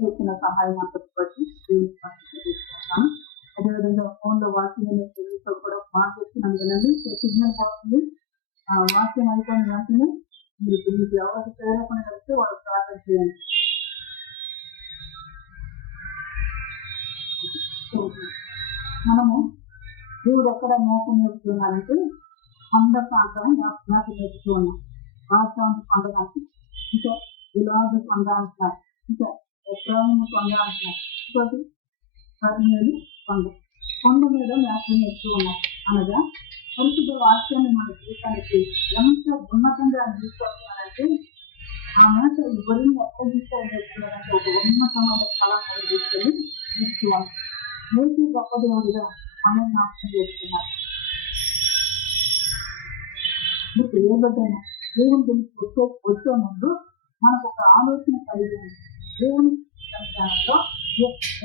చేసిన సహాయం అంతటి బట్టి తీసుకుంటాను. అదేవిధంగా ఫోన్ లో వాక్యం కూడా మాకు చెప్తున్నాను. సిగ్నల్ పోతుంది. ఆ వాక్యం అయిపోయిన వెంటనే మీకు ఎవరికి ప్రేరేపణ కలిగితే వాళ్ళు ప్రార్థన చేయండి. మనము దేవుడు ఎక్కడ మోసం నేర్చుకున్నారంటే పండ ప్రాంతం నాకు నేర్చుతూ ఉన్నాం. వాస్తవానికి పండుగ ఇంకా గులాబీ పండ అంటున్నారు, ఇంకా ఎప్రాయిము పండ అంటున్నారు, ఇంకోటి కర్మేలు పండు కొండ మీద వ్యాఖ్య నేర్చుతూ ఉన్నాం. అనగా పరిశుద్ధ వాక్యాన్ని మన జీవితానికి ఎంత ఉన్నతంగా తీసుకొస్తున్నారంటే ఆ మేత ఎవరిని ఎక్కడ తీసుకోవాలంటే ఒక ఉన్నతమైన స్థలం తీసుకొని నేర్చుకోవాలి. నేర్చు గొప్ప దేవుడిగా మనం జ్ఞాపకం చేస్తున్నారు. మీకు ఏ బిడ్డైనా దేవుని గురించి వచ్చే ముందు మనకు ఒక ఆలోచన కలిగి ఉంది. దేవుని సంతానంలో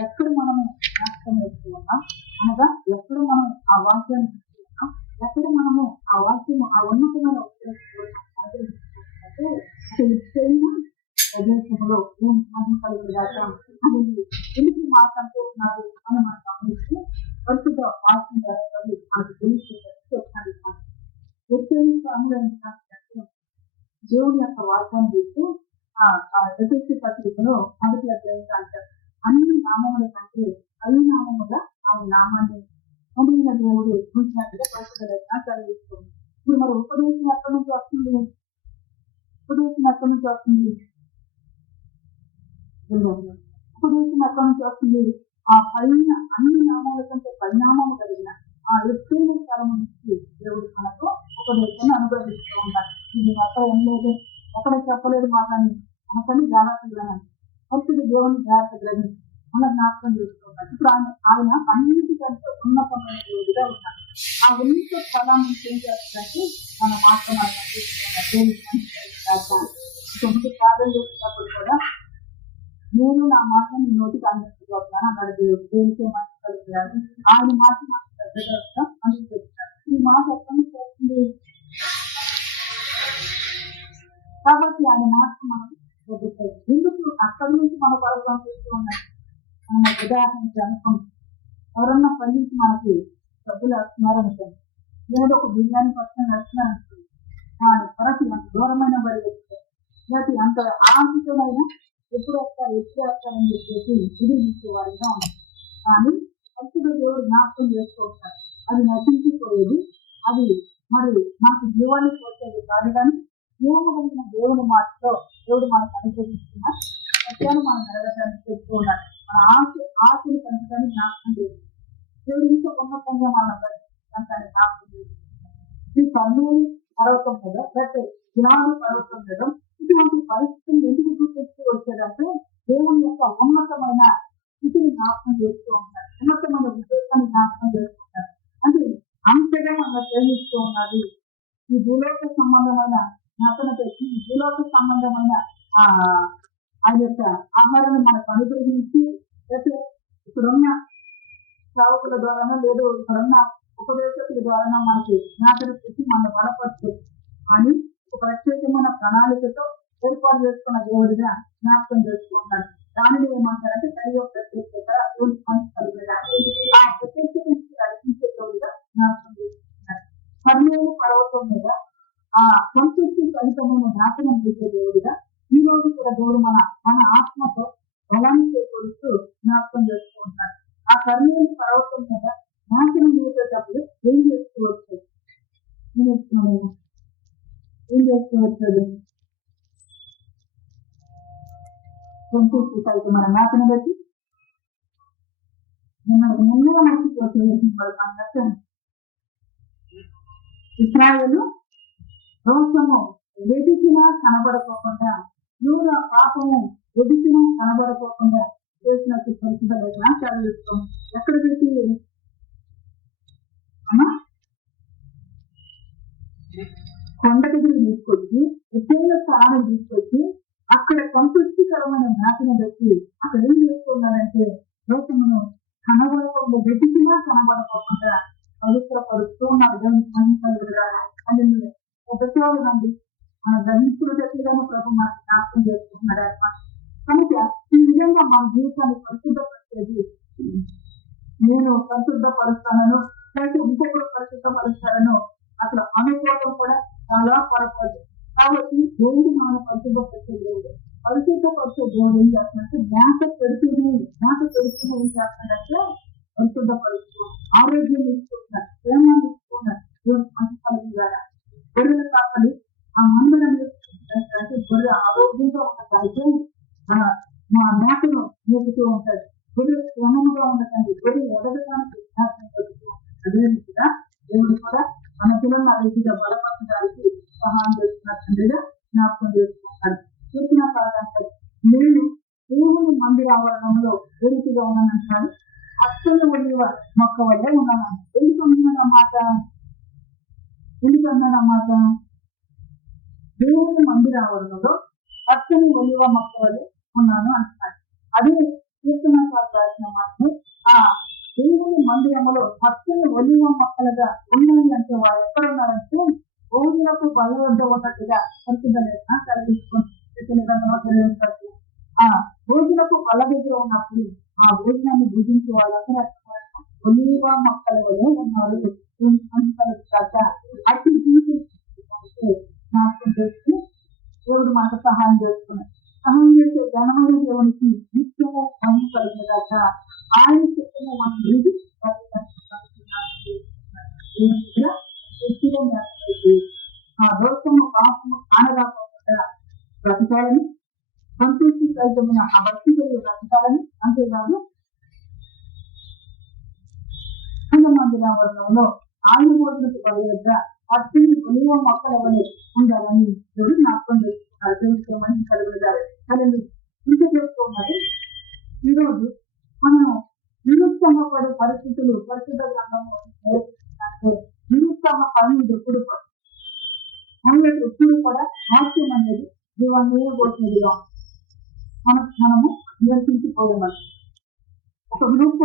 ఎక్కడ మనము జ్ఞాపకం నేర్చుకున్నాం, అనగా ఎక్కడ మనం ఆ వాక్యాన్ని తీసుకున్నాం, ఎక్కడ మనము ఆ వాక్యం ఆ ఉన్నతమైన ప్రదేశంలో ఎందుకు మాట్లాడుతున్నారు అని మనం గమనిస్తే పరిశుద్ధ వాక్యం మనకు తెలుస్తుంది. దేవుని యొక్క వాక్యాన్ని చూస్తే ఎఫెసీ పత్రికలో మొదటి అధ్యాయం అన్ని నామముల కంటే అన్ని నామముల ఆ నామాన్ని పొందిన దేవుడు చూసినట్టుగా పరిశుద్ధ చదివిస్తుంది. ఇప్పుడు మరి ఉపదేశం ఎక్కడి నుంచి వస్తుంది? ఉపదేశం ఎక్కడి నుంచి వస్తుంది? ఉపదేశం ఎక్కడి నుంచి వస్తుంది? ఆ పైన అన్ని నామాల కంటే పరిణామం కలిగిన ఆ ఎత్తైన స్థలం నుంచి దేవుడు మనకు ఉపదేశాన్ని అనుగ్రహిస్తూ ఉంటారు. ఇది అక్కడ ఏం లేదు, ఎక్కడ చెప్పలేదు మాకని మనకని జాగ్రత్తగా పరిస్థితి దేవుని జాగ్రత్త గ్రహించి మన జ్ఞాపకం చేసుకుంటారు. ఇప్పుడు ఆయన అన్నిటికంటే ఉన్నతమైన దేవుడిగా ఉన్నారు. ఆ ఉన్నత స్థలం నుంచి ఏం చేస్తుందంటే మన మాత్రం తొమ్మిది ప్రార్థన చేసినప్పుడు కూడా నేను నా మాట నీ నోటికి అందించబోతున్నాను అన్నాడు దేవుడు. దేవుడితో మాట్లాడుతున్నాడు. ఆయన మాట మాకు పెద్దగా అందించారు. ఈ మాట ఎక్కడి నుంచి వస్తుంది? కాబట్టి ఆయన మాట మనం ఎందుకు అక్కడి నుంచి మన పరగం చేస్తూ ఉన్నాయి. మనం ఉదాహరణకి అనుకోండి, ఎవరన్నా పండించి మనకి డబ్బులు వేస్తున్నారు అనుకోండి, లేదా ఒక బిర్యానీ పక్కన వేస్తున్నారు అనుకోండి, కొరకి అంత దూరమైన బడి వేస్తారు, లేకపోతే అంత ఆర్థికమైన ఎప్పుడు వేస్తారని చెప్పేసి ఎదురు వారిగా ఉంది. కానీ పరిస్థితులు దేవుడు జ్ఞాపకం చేస్తూ ఉంటారు. అది నశించిపోయేది, అది మరి మనకు జీవానికి వచ్చేది కాదు. కానీ జీవము కలిగిన దేవుని మాటలో దేవుడు మనకు అనుగ్రహిస్తున్న సత్యాన్ని మనం నెరవేర్చడానికి చెప్తూ ఉన్నాడు. మన ఆశలు పెంచడానికి జ్ఞాపకం చేస్తుంది. దేవుడు ఇంకా ఉన్నతంగా మనందరినీ జ్ఞాపకం చేస్తుంది. ఈ కర్నూలు పర్వతం మీద లేకపోతే జ్ఞాని పర్వతం మీద ఇటువంటి పరిస్థితులు ఎందుకు చూపిస్తూ వచ్చేదంటే దేవుని యొక్క ఉన్నతమైన స్థితిని జ్ఞాపకం చేస్తూ ఉంటారు, ఉన్నతమైన ఉద్దేశాన్ని జ్ఞాపకం చేస్తూ ఉంటారు. అంటే అంతగా మనం ప్రేమిస్తూ ఉన్నది ఈ భూలోక సంబంధమైన జ్ఞాపన పెట్టి ఈ భూలోక సంబంధమైన ఆయన యొక్క ఆహారాన్ని మనకు అనుగ్రహించి, లేకపోతే ఇక్కడున్న సేవకుల ద్వారానో లేదు ఇక్కడున్న ఉపదేశకుల ద్వారానో మనకి జ్ఞాపన పెట్టి మనం బలపరుస్తుంది. కానీ ఒక ప్రత్యేకమైన ప్రణాళికతో ఏర్పాటు చేసుకున్న దేవుడిగా జ్ఞాపకం చేసుకుంటారు. దానిని ఏమంటారంటే దైవ ప్రత్యేకత, ఆ ప్రత్యేకత అర్పించే దేవుడిగా జ్ఞాపకం చేసుకుంటారు. కర్నూలు పర్వతం మీద ఆ సంతృప్తి సహితమైన జ్ఞాపకం చేసే దేవుడిగా ఈ రోజు కూడా దేవుడు మన ఆత్మతో బలాన్ని చేకూరుస్తూ జ్ఞాపకం చేస్తూ ఉంటారు. ఆ కర్నూలు పర్వతం మీద జ్ఞాపకం చేసేటప్పుడు ఏం చేస్తూ వచ్చాడు? ఏం చేస్తూ వచ్చాడు? సంతృప్తి సహితమైన జ్ఞాపకం బట్టి ముందుగా మనకి ఇస్రాయేలు దోషము వెతికినా కనబడకోకుండా, యూద పాపము వెతికినా కనబడకోకుండా చేసినట్టు పరిస్థితులు చదివిస్తాం. ఎక్కడ పెట్టి కొండకి తీసుకొచ్చి ఉద్యోగ స్థానాన్ని తీసుకొచ్చి అక్కడ సంతృప్తికరమైన జ్ఞాపకం పెట్టి అక్కడ ఏం చేస్తున్నారంటే దోషమును కనబడకుండా వెతికినా కనబడకోకుండా పవిత్రపరుస్తూ ఉన్నారు. ప్రతివాళ్ళండి మన గ్రహింపులు చెప్పగానే ప్రభు మనకు జ్ఞాపకం చేసుకుంటున్నాడు. కనుక నిజంగా మన జీవితాన్ని పరిశుద్ధపరిచేది నేను పరిశుద్ధపరుస్తానను, లేకపోతే ఇంకొకరు పరిశుద్ధపరుస్తానను అసలు అనుకోవడం కూడా చాలా పొరపాటు. కాబట్టి దేవుడు మనం పరిశుద్ధపరిచే దేవుడు. పరిశుద్ధపరిచే దేవుడు ఏం చేస్తున్నాడంటే జ్ఞాప పెడుతూనే ఏం చేస్తున్నాడంటే పరిశుద్ధపరుస్తూ ఆరోగ్యం ఇస్తున్నారు, ప్రేమాన్ని ఇస్తున్నారు. దేవుడు మంచి కలిగి ద్వారా గొర్రెలు కాపలి ఆ మందులను అంటే గొర్రె ఆరోగ్యంగా ఉండటానికి మా మేకను మేపుతూ ఉంటాడు. గొర్రె క్రమంగా ఉండటానికి, గొర్రె ఎదగటానికి జ్ఞాపకం కలుగుతూ ఉంటాడు. అదే రీతిగా దేవుడు కూడా మన పిల్లలను ఆ రీతిగా బలపరచడానికి సహాయం చేస్తున్నట్టుగా జ్ఞాపకం చేసుకుంటాడు. చెప్పిన కాదంటే నేను దేవుని మందిర ఆవరణంలో ఏ రీతిగా ఉన్నానంటాడు, అత్యంత ఒలివ మొక్క వల్లే ఉన్నాను. ఎందుకన్నాడు ఆ మాట? దేవుని మందిర ఆవరణలో అత్యని ఒలివ మొక్క వల్లే ఉన్నాను అంటున్నాడు. అదే కీర్తనకారుడు రాసిన మాటను ఆ దేవుని మందిరంలో అత్యని ఒలివ మొక్కలుగా ఉన్నాయి అంటే వారు ఎక్కడ ఉన్నారంటే రోజులకు బల వద్ద ఉన్నట్టుగా పరిశుద్ధ లేఖన కలిగించుకొని ఆ రోజులకు బల దగ్గర ఉన్నప్పుడు ఆ భోజనాన్ని భుజించే వాళ్ళందరూ ఒలివ మొక్కల వల్లే ఉన్నారు. అతి జ్ఞాపకం చేసుకుని దేవుడు మనకు సహాయం చేస్తున్నాడు. సహాయం చేసే ఘనమైన దేవునికి నిత్యము మహిమ కలిగినదాక ఆయన చెప్పిన మన గురించి ఆ దోషము పాపము కానరాకుండా బ్రతకాలని, సంతృష్టి సహితమైన ఆ భక్తి కలిగి బ్రతకాలని, అంతేకాదు మందిర వర్గంలో ఆయన భోజనకు కలిగేట అత్యంత ఒలివ మొక్కల వలె ఉండాలని దేవుడు జ్ఞాపకం చేస్తున్నారు. దేవుడికి మహిమ కలుగుతారు. ఇంత చేస్తున్నది ఈరోజు మనం నిరుత్సాహపడే పరిస్థితులు పరిశుద్ధ గ్రంథంలో నిరుత్సాహ పని ఎప్పుడు మనలో ఎప్పుడు కూడా వాక్యం అనేది జీవాన్ని పోతున్నదిగా మనము నిరసించిపోయామని ఒక గ్రూప్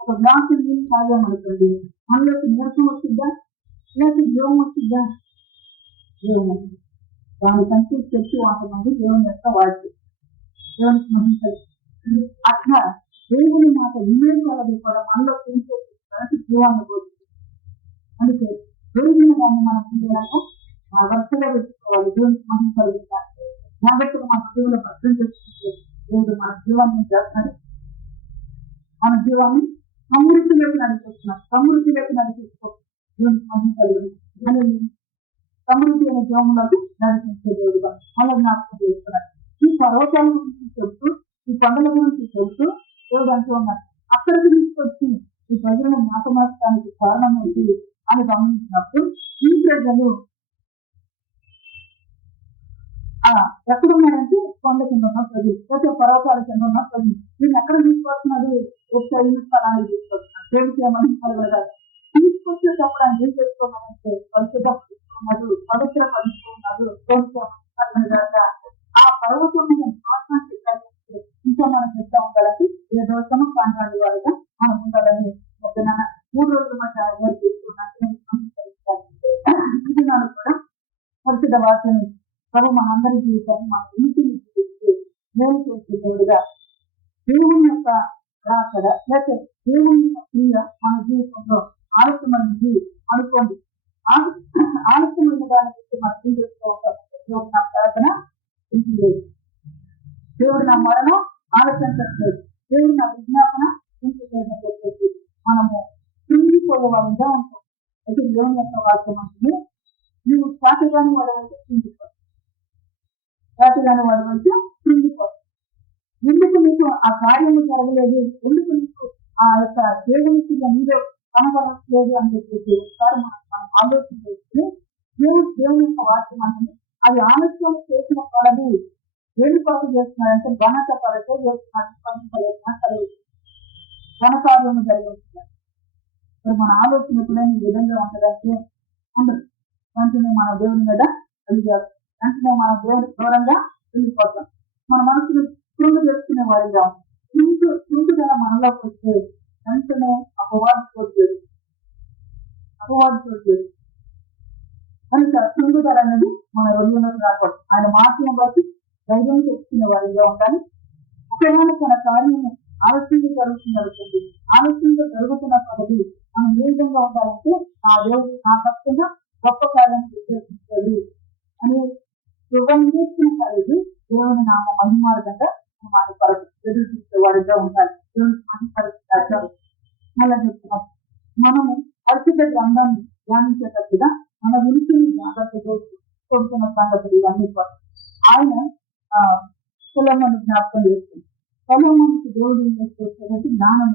ఒక గ్లాసు నీళ్ళు తాగామనుకోండి, మనలోకి నీరసం వచ్చిద్దా లేకపోతే జీవం వచ్చిద్దా? జీవం వచ్చింది. దానికంటే శక్తి వాడుతున్నది దేవుని యొక్క వాక్యం. దేవునికి మహిమ అట్లా దేవుని మాట వినేది వాళ్ళది కూడా మనలో పెంచేసి జీవాన్ని పోతుంది. అందుకే దేవుని దాన్ని మనం చేయాలంటే వరుసగా పెట్టుకోవాలి. దేవునికి మహిమ కలుగుతారు. జాగ్రత్తగా మన జీవులు అర్థం చేసుకుంటే దేవుడు మన జీవాన్ని చేస్తాడు. మన జీవాన్ని సమృద్ధిలోకి నడిపిస్తున్నాం. సమృద్ధిలోకి నడిపిస్తున్నాం. దేవునికి మహిమ కలుగుతుంది. సమృద్ధి అనే జీవంలోకి నడిపించే దేవుడుగా అలా జ్ఞాపకం చేస్తున్నారు. ఈ పర్వతాల గురించి చెబుతూ, ఈ కొండల గురించి చెబుతూ దేవుడు అంటూ ఉన్నారు. అక్కడికి తీసుకొచ్చి ఈ ప్రజలను జ్ఞాపకానికి కారణం ఏంటి అని గమనించినప్పుడు ఈ ప్రజలు ఎక్కడున్నారంటే కొండ కింద ఉన్న ప్రజలు, లేకపోతే పర్వతాల కింద ఉన్న ప్రజలు. దీన్ని ఎక్కడ తీసుకొస్తున్నది? ఒక ఇల్లు స్థలానికి తీసుకొస్తున్నారు. దేవుడికి ఏమని కలగలగాలి. తీసుకొచ్చేటప్పుడు ఆయన ఏం చేసుకోమనంటే పరిశుద్ధపరుచుకున్నాడు, పవిత్ర పరుచుకున్నాడు. ఆ పర్వతం ఇంకా మనం చెప్తా ఉండాలని ఏ దోషము కాంటాడు వారిగా మనం ఉండాలని 3 రోజుల మధ్య తీసుకున్నట్టు కూడా పరిశుద్ధ వాక్యం ప్రభు మనందరి జీవితాన్ని మన ఇంటిని మేలు చేసే దేవుడుగా దేవుని యొక్క రాకడ లేకపోతే దేవుని యొక్క క్రియ మన జీవితంలో ఆలస్యమైంది అనుకోండి. ఆలస్యమైన దాని గురించి మనం ఏం చేస్తూ ఉంటాం? దేవుడు నా ప్రార్థన లేదు, దేవుడు నా మరణం ఆలోచించట్లేదు, దేవుడు నా విజ్ఞాపన చెప్పేసి మనము కుంగిపోయేవాడిగా ఉంటాం. అయితే దేవుని యొక్క వాక్యం అంటే నువ్వు సాటిగాని వాడి వరకు కుంగిపో, సాటిగాని వాడి వరకు కుంగిపో. ఎందుకు నీకు ఆ కార్యము జరగలేదు, ఎందుకు నీకు ఆ యొక్క దేవునికి నీలో కనబడట్లేదు అని చెప్పేసి ఒకసారి మనం ఆలోచన చేస్తే దేవుని యొక్క వాక్యం అంటే అది ఆలస్యం చేసిన కొలది ఏడు కొరకు చేస్తున్నారంటే ఘనత కొరకే చేస్తున్నారు. ఘనకార్యము జరిగిస్తున్నారు. మరి మన ఆలోచన కూడా ఈ విధంగా ఉంటుందంటే ఉండదు. వెంటనే మన దేవుని మీద అడిగారు, వెంటనే మన దేవుని దూరంగా వెళ్ళిపోతాం. మన మనసును కృంగు చేసుకునే వారిగా కృంగుదల మనలోకి వస్తే వెంటనే అపవాదు చూడలేదు. కనుక కృంగుదల అనేది మన హృదయంలోకి రాకూడదు. ఆయన మాటలను బట్టి ధైర్యం తెచ్చుకునే వారిగా ఉండాలి. ఒక ముఖ్యమైన తన కార్యము ఆలస్యంగా జరుగుతుంది. ఆలస్యంగా జరుగుతున్న పదవి మనం ఏ విధంగా ఉండాలంటే ఆ దేవుడు నా పక్కన గొప్ప కార్యాన్ని నిర్దేశించాడు అని శుభంగా కలిగి దేవుని నామ మహిమార్గంగా మన కొరకు ఎదురు చూసేవాడిగా ఉండాలి. దేవుని మహిమపరచారు. అలా చెప్తున్నాం. మనము పరిశుద్ధ గ్రంథాన్ని ధ్యానించేటట్టుగా మన వినికిని జాగ్రత్తగా కొడుతున్న సంగతులు ఇవన్నీ ఆయన సొలొమోను జ్ఞాపకం చేస్తుంది. సొలొమోనుకి దేవుడు ఏం చేసేదంటే జ్ఞానం.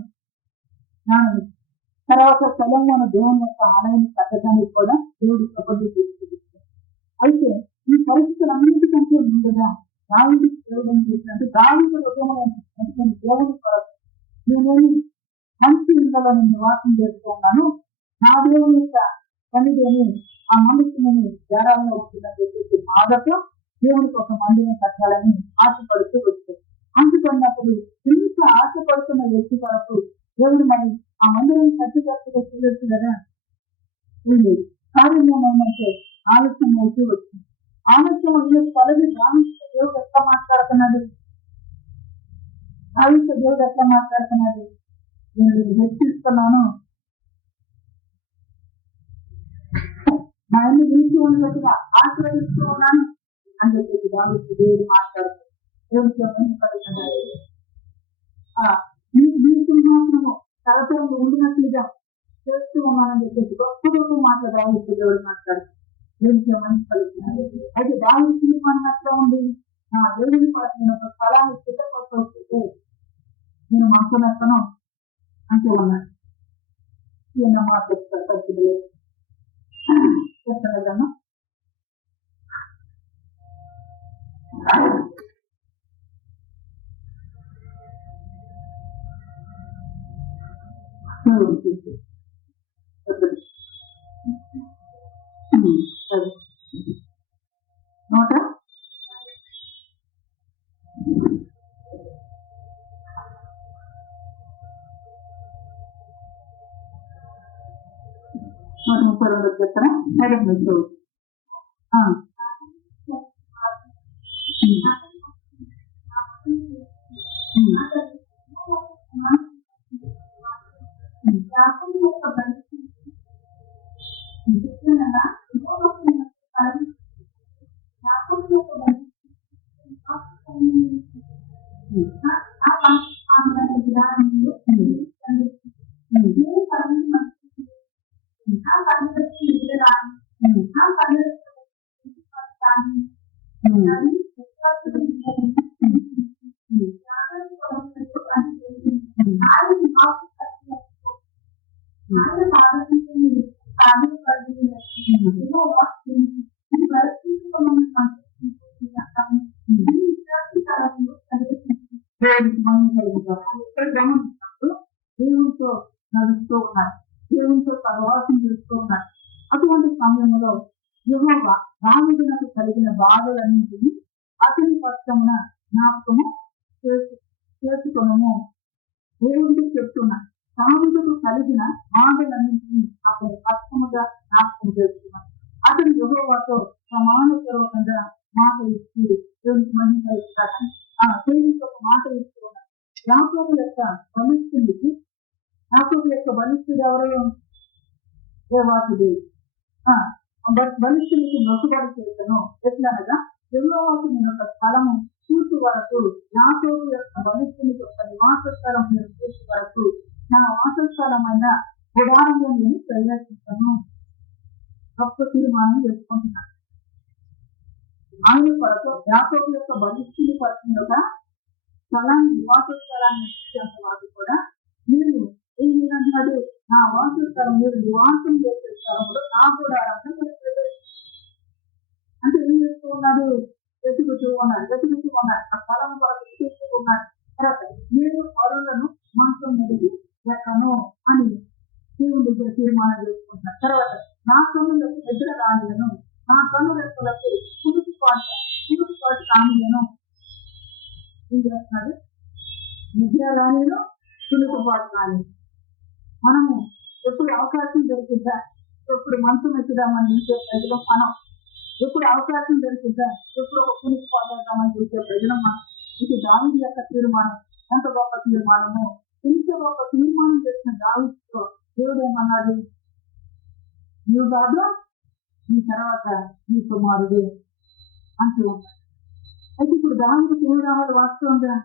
తర్వాత సొలొమోను దేవుని యొక్క ఆలయాన్ని కట్టడానికి కూడా దేవుడు ప్రపంచం తీసుకుంటాడు. అయితే ఈ పరిస్థితులన్నింటికంటే ముందుగా దావీదుకి దేవుడు ఏం చేసినట్టు దావీదు హృదయం దేవుని కొరకు నేనేమి మంచి ఇంట్లో నేను నివాసం చేస్తూ ఉన్నాను, నా దేవుని యొక్క పనిదేమి ఆ మనుషుని జారాల్లో ఉంటుందని చెప్పేసి బాధతో దేవునికి ఒక మందిరం కట్టాలని ఆశపడుతూ వచ్చాడు. అందుకున్నప్పుడు ఇంత ఆశపడుతున్న వ్యక్తి కొరకు దేవుడు మరి ఆ మందిరం కట్టుగా చేయొచ్చు కదా. కార్యం ఏమైందంటే ఆలోచన అవుతూ వచ్చింది. ఆలోచన కలిగి దేవుడు ఎట్లా మాట్లాడుతున్నాడు, దేవుడు ఎట్లా మాట్లాడుతున్నాడు, నేను హెచ్చిస్తున్నాను, నా ఇల్లు నిలిచి ఉన్నట్టుగా ఆశీర్వదిస్తూ ఉన్నాను అని చెప్పేసి దేవుడు మాట్లాడుతూ సింహాసనము తరతరంలో ఉండినట్లుగా చేస్తూ ఉన్నానని చెప్పేసి గొప్ప గొప్ప మాట్లాడాలి. దేవుడు మాట్లాడుతూ అయితే దాని తీర్మానం ఎట్లా ఉంది, నా దేవుని కొరకు నేను ఒక స్థలాన్ని సిద్ధపడుతూ నేను మనసు ఎక్కను అంటూ ఉన్నాను. ఈయన మాట్లాడుతారు పరిస్థితులు చెప్తాను. నోట చెప్తారా దేవునితో నడుస్తూ ఉన్నారు, దేవునితో సహవాసం చేస్తూ ఉన్నారు. అటువంటి సమయంలో యెహోవా దావీదునకు కలిగిన బాధలన్నింటినీ అతని పక్షమున జ్ఞాపకము చేసుకొనుము. దేవుడికి చెప్తున్నారు, దావీదుకు కలిగిన బాధలన్నింటినీ అతని పక్షముగా జ్ఞాపకం చేస్తున్నారు. అతను యెహోవాతో సమానపూర్వకంగా మాట ఇచ్చి దేవునికి మహిమపరుస్తారు. దేవునికి ఒక మాట ఇస్తూ ఉన్నారు. యాకోబు యొక్క బలిష్ఠుడు ఎవరో దేవాసుడు బలిష్ఠునికి మొక్కుబడి చేశాను. ఎట్లనగా యెహోవాకు నేను ఒక స్థలము చూసి వరకు, యాకోబు యొక్క బలిష్ఠునికి ఒక నివాస స్థలం నేను చూసి వరకు నా వాసస్థలమైన గుడారంలో నేను ప్రవేశిస్తాను. గొప్ప తీర్మానం చేసుకుంటున్నాను. ఆయన కొరకు యాకోబు యొక్క బలిష్ఠుని కొరకు స్థలాన్ని నివాస స్థలాన్ని ఇచ్చేంత వాటి కూడా మీరు ఏమన్నాడు, నా వాస స్థలం మీరు నివాసం చేసే స్థలంలో నా గుడారంలో అంటే ఏం చేస్తూ ఉన్నాడు, వెతుకుతూ ఉన్నారు. ఆ స్థలం కొరకు చూస్తూ ఉన్నారు. తర్వాత నేను పరులను మనసు మెరుగు ఎక్కను అని దేవుడి దగ్గర తీర్మానం చేసుకుంటున్నారు. తర్వాత నా కన్నులకు నిద్ర రానిలను, నా కన్నులకు కుదుపుపాటు రానిలను. ఏం చేస్తున్నారు, నిద్ర రానిలో కుదుపుపాటు రాని. మనము ఎప్పుడు అవకాశం దొరికిద్దా, ఎప్పుడు మనసు మెచ్చుదామని చూసే ప్రజలు మనం, ఎప్పుడు అవకాశం దొరికిద్దా, ఎప్పుడు ఒక కుదుపుపాటు వద్దామని చూసే ప్రజలు మనం. ఇది దావీదు యొక్క తీర్మానం. ఎంత గొప్ప తీర్మానము! ఇంత గొప్ప తీర్మానం చేసిన దావీదుతో దేవుడు ఏమన్నాడు? నీవు కాదు, నీ తర్వాత నీ కుమారుడు అంటూ ఉన్నాడు. అయితే ఇప్పుడు దావీదు ఏమి రావాలి? వాస్తవంగా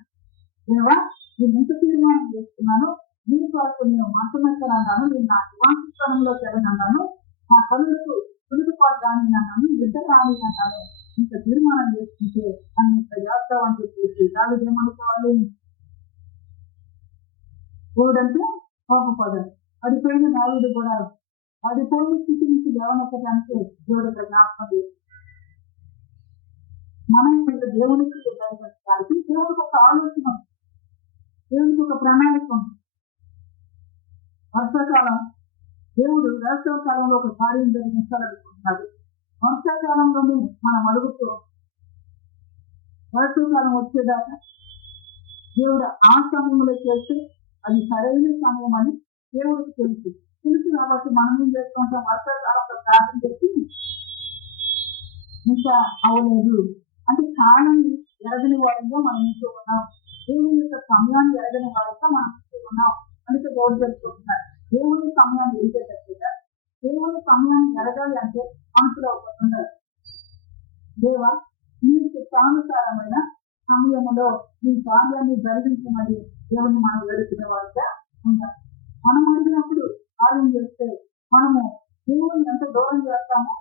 దేవా, నేను ఎంత తీర్మానం చేస్తున్నాను, నీ కొరకు నేను మంచమెక్కనన్నాను, నేను నా నివాసస్థానంలో చెడనన్నాను, నా కనులకు పులుగుపాటు రానినన్నాను, బిడ్డ రానినన్నాను, ఇంత తీర్మానం చేసుకుంటే ఆయన ఇంత చేస్తావు అని చెప్పేసి దావీదు ఏమనుకోవాలి? దేవుడంటే కోపపడదు. పడిపోయిన దావీదు కూడా పడిపోయిన స్థితి నుంచి లేవనెత్తడానికి దేవుడు ఇక్కడ జ్ఞాపకం చేస్తుంది. మనం దేవునికి జరిగించడానికి దేవుడికి ఒక ఆలోచన, దేవుడికి ఒక ప్రణాళిక ఉంది. వర్షాకాలం దేవుడు వేసవ కాలంలో ఒక కార్యం జరిగించాలనుకుంటున్నాడు. వర్షాకాలంలోనే మనం అడుగుతూ వేసవకాలం వచ్చేదాకా దేవుడు ఆ సమయంలో చేస్తే అది సరైన సమయం అని దేవుడికి తెలుసు కాబట్టి మనం ఏం చేసుకుంటాం? వర్షాకాలంలో ప్రార్థన చేసి ఇంకా అవ్వలేదు అంటే కాలాన్ని ఎరగని వారిగా మనం ఇంటూ ఉన్నాం, దేవుని యొక్క సమయాన్ని ఎరగని వారిగా మనం ఇంటూ ఉన్నాం. అందుకే దేవుడు చెప్తున్నారు, దేవుని సమయాన్ని ఎరిగేటట్టుగా దేవుని సమయాన్ని ఎరగాలి అంటే మనసులో ఒకటి ఉండాలి. దేవా, నీకు చిత్తానుసారమైన సమయంలో నీ కార్యాన్ని జరిగించమని దేవుని మనం వెళుతున్న వారిగా ఉండాలి. మనం అడిగినప్పుడు కార్యం చేస్తే మనము దేవుని ఎంత దూరం చేస్తామో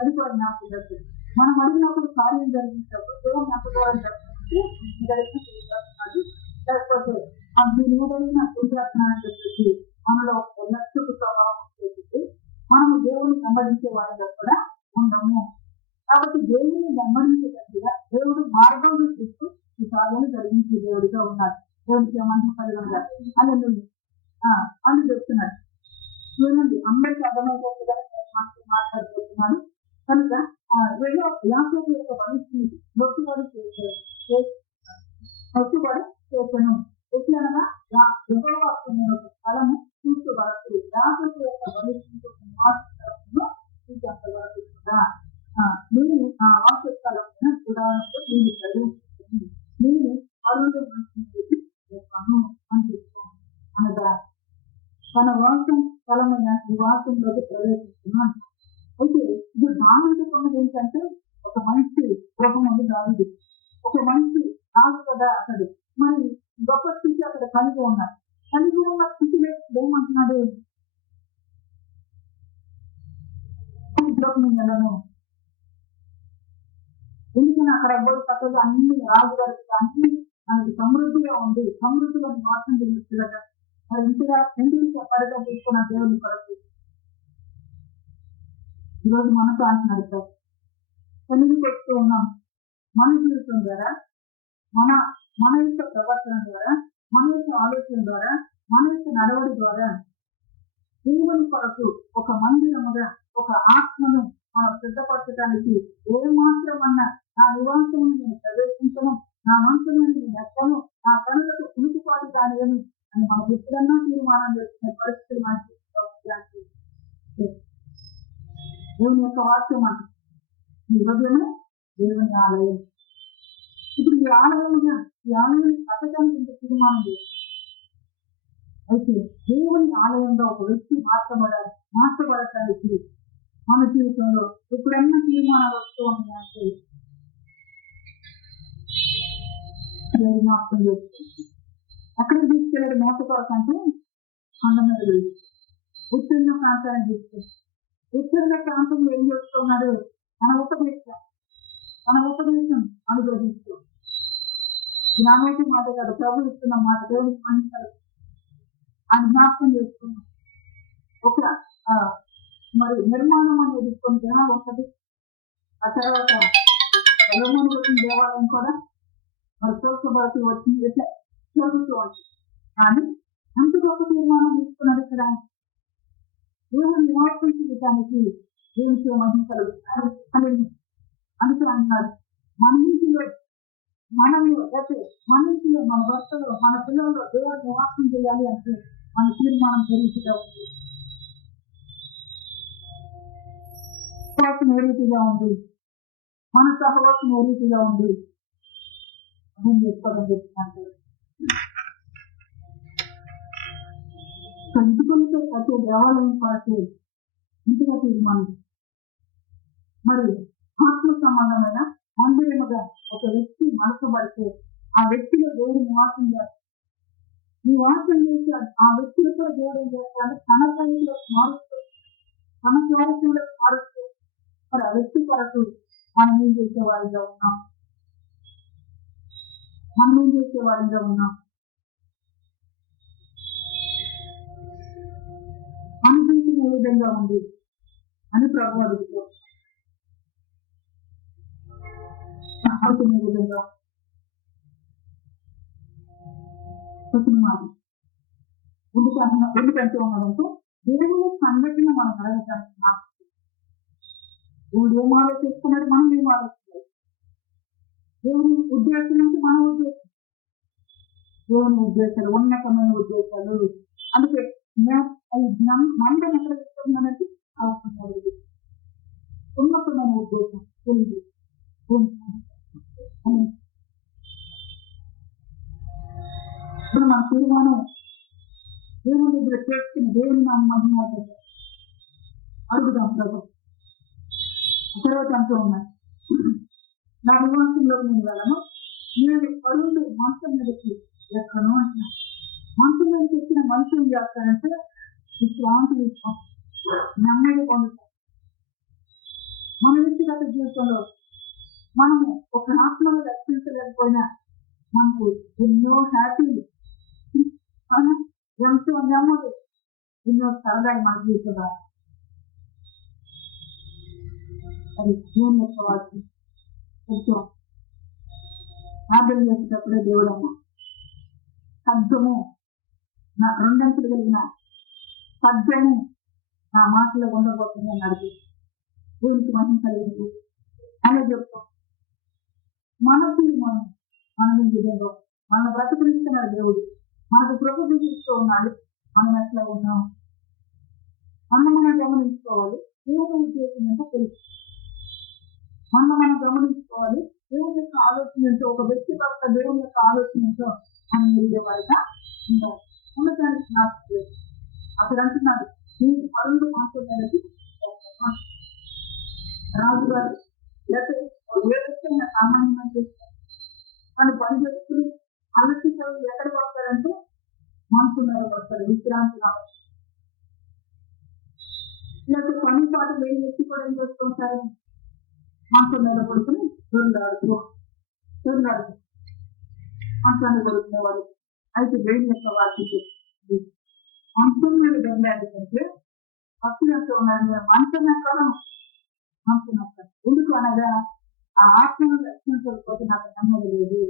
అది కూడా జ్ఞాపకం చేస్తుంది. మనం అడిగినప్పుడు కార్యం జరిగినప్పుడు దేవుని ఎంత దూరం చేస్తుంది, లేకపోతే మీరు ఏదైనా పూజాత్నాన్ని చెప్పేసి మనలో లక్షకు స్వభావం చేసి మనము దేవుని వెంబడించే వారిగా కూడా ఉండము. కాబట్టి దేవుని వెంబడించేటట్టుగా దేవుడు మార్గంలో చూస్తూ ఈ కార్యాలు జరిగించే దేవుడిగా ఉన్నాడు. దేవుడికి ఏమన్నా కలిగిన అని చెప్తున్నాడు. చూడండి, అందరికీ అర్థమయ్యేట్టుగా మాట్లాడుతున్నాను కనుక యాకోబు యొక్క భవిష్యత్తు నొక్కుబడి చేశాను. ఎట్లనగా యెహోవా స్థలము చూసే వరకు యాకోబు యొక్క భవిష్యత్తు వరకు కూడా నేను ఆ వాసస్థలమైన గుడారంలో నేను చదువుతున్నాను, నేను అరుణు మనిషిని అనిపిస్తాను అనగా తన వాసం స్థలమైన నివాసంలోకి ప్రవేశిస్తున్నాను. అయితే ఇది దావీదు కొన్నది ఏంటంటే ఒక మంచి గృహం ఉంది. దావీదు ఒక మంచి రాజు కదా అతడు, మరి గొప్ప స్థితి అక్కడ కలిగి ఉన్నాడు. కలిగి ఉన్న స్థితిలో ఏమంటున్నాడు? నెలను ఎందుకని అక్కడ పోయి చక్కగా అన్ని రాజుగారికి అన్ని మనకి సమృద్ధిగా ఉంది, సమృద్ధిగా నివాసం చెందుతుందట. మరి ఇంతగా ఎందుకు చెప్పారుగా తీసుకున్న దేవుని కొరకు ఈరోజు మనతో అంటున్నాడు సార్, ఎందుకు వస్తూ ఉన్నాం? మన జీవితం ద్వారా, మన యొక్క ప్రవర్తన ద్వారా, మన యొక్క ఆలోచన ద్వారా, మన యొక్క నడవడి ద్వారా దేవుని కొరకు ఒక మందిరముగా ఒక ఆత్మను మనం సిద్ధపరచడానికి ఏమాత్రమన్నా నా నివాసము నేను ప్రవేశించను, నా మనసును నేను ఎక్కను, నా కనులకు ఉనికిపాటు కానియను అని మనం ఎప్పుడన్నా తీర్మానం చేస్తున్న పరిస్థితులు మనకి దేవుని యొక్క వాక్యం అంట. ఈ హృదయమే దేవుని ఆలయం. ఇప్పుడు ఈ ఆలయాన్ని కట్టడానికి ఇంత తీర్మానం చేస్తుంది. అయితే దేవుని ఆలయంలో ఒక వ్యక్తి మార్చబడటానికి మన జీవితంలో ఎప్పుడైనా తీర్మానాలు వస్తూ ఉన్నాయంటే జ్ఞాపకం చేస్తుంది. ఎక్కడికి తీసుకెళ్ళాడు మేత కొరకు అంటే అందమైన ఉత్తీర్ణ ప్రాంతాన్ని తీసుకెళ్ళి ఉత్తీర్ణ ప్రాంతంలో ఏం చేస్తున్నాడు? మన ఉపదేశం అనుగ్రహిస్తూ నానైతే మాట కాదు, ప్రభు ఇస్తున్న మాట దేవుడికి మహిళలు ఆయన జ్ఞాపకం చేసుకున్నాం. ఒక మరి నిర్మాణం అనేది కొంత ఒకటి. ఆ తర్వాత సొలొమోను వచ్చిన దేవాలయం కూడా మరి కోల్చబడుతూ వచ్చింది, ఇట్లా చదువుతూ ఉంటుంది. కానీ అంత గొప్ప తీర్మానం తీసుకున్నాడు ఇక్కడ. దేవుడు నివాసించడానికి దేవునికి మహిమ కలుగుతారు అని అందుకే అంటున్నారు. మన ఇంటిలో మన ఇంటిలో మన భర్తలో మన పిల్లల్లో దేవుడు నివాసం చేయాలి అంటే మన తీర్మానం పెరుగుతూగా ఉంది, ఏ రీతిగా ఉంది, మన సహవాసం ఏ రీతిగా ఉంది. అర్థం చేసుకోవడం చెప్తున్నాను. ఇటుకలతో కట్టే దేవాలయం కొరకే ఇంటిగా తీర్మానం. మరి ఆత్మ సంబంధమైన మందిరముగా ఒక వ్యక్తి మనసుపడితే ఆ వ్యక్తిలో దేవుడు నివాసం చేస్తాడు. నివాసం చేసి ఆ వ్యక్తిలో కూడా దేవుడు ఏం చేస్తాడు, తన శైలిలో మారుస్తూ తన స్వారస్యంలో మారుస్తూ మరి ఆ వ్యక్తి కొరకు మనం ఏం చేసేవారిగా ఉన్నాం, అనుభూతి ఏ విధంగా ఉంది అని ప్రభు అడుగుతాం. ఏ విధంగా ఎందుకంటే ఉన్నదంటే దేవుని సంఘటన మనం అడగటానికి దేవుడు ఏం ఆలోచిస్తున్నాడు, మనం ఏం ఆలోచించాలి, దేవుని ఉద్దేశం అంటే మన ఉద్దేశం, దేవుని ఉద్దేశాలు ఉన్నతమైన ఉద్దేశాలు. అందుకే మందం ఎక్కడ చెప్తుందనేది అవసరం. ఉన్నతమైన ఉద్దేశం తెలియదు. ఇప్పుడు మన తీర్మానం దేవుని దగ్గర చేసుకుని దేవుని మహిమ అడుగుదాం. ప్రభు తర్వాత అంటూ ఉన్నాయి, నా నివాసంలో నేను వెళ్ళను, నేను అడుగుతూ మంచం మీదకి ఎక్కను అంటున్నాను. మంచం మీదకి ఎక్కిన మనిషి ఏం చేస్తారంటే విశ్రాంతి ఇస్తాం, నెమ్మది పొందుతాం. మన వ్యక్తిగత జీవితంలో మనము ఒక ఆత్మను రక్షించలేకపోయినా మనకు ఎన్నో హ్యాపీలు, ఎంతో నెమ్మది, ఎన్నో సరదాలు మన జీవితంలో. అది దేవుని యొక్క వాక్యం. కొంచెం ప్రార్థన చేసేటప్పుడే దేవుడు అన్న శబ్దము, నా రెండంతులు కలిగిన శబ్దము నా మాటలో ఉండబోతుంది అని అడిగి దేవునికి మహిమ కలిగింది అనే చెప్తాం. మనకి మనం విధంగా మన బ్రతకనిస్తున్నాడు దేవుడు, మనకు ప్రభుత్వం చూస్తూ ఉన్నాడు. మనం ఎట్లా ఉన్నాం మనం గమనించుకోవాలి. దేవుని ఉద్దేశం అంటే తెలుసు, మనం గమనించుకోవాలి. దేవుని యొక్క ఆలోచన ఏంటో, ఒక వ్యక్తి పట్ల దేవుని యొక్క ఆలోచన ఏంటో మనం వెళ్ళే వారిగా ఉండాలి. ఉండటానికి నాకు అక్కడ అంటున్నాడు, ఈ పరులు మాట్లాడడానికి రాజుగారు లేకపోతే ఏ విధంగా సామాన్యంగా చేస్తారు. తను పని చేసుకుని అలసిపోయి ఎక్కడికి వస్తారంటే మనసు మీద వస్తారు, విశ్రాంతి రావచ్చు. లేకపోతే పని పాటు లేని వ్యక్తి కూడా ఏం చేసుకుంటారు, మనసు మీద పడుకుని దొరుకుతాడు మంచాన్ని కొడుకునేవాడు. అయితే దేవుని యొక్క వాక్యం మంచం మీద దొంగలాడి కంటే భక్తులు ఎంత ఉన్నారు, మంచం ఎక్కడం ఎందుకు అనగా ఆ ఆత్మను రక్షించకపోతే నాకు నెమ్మది లేదు,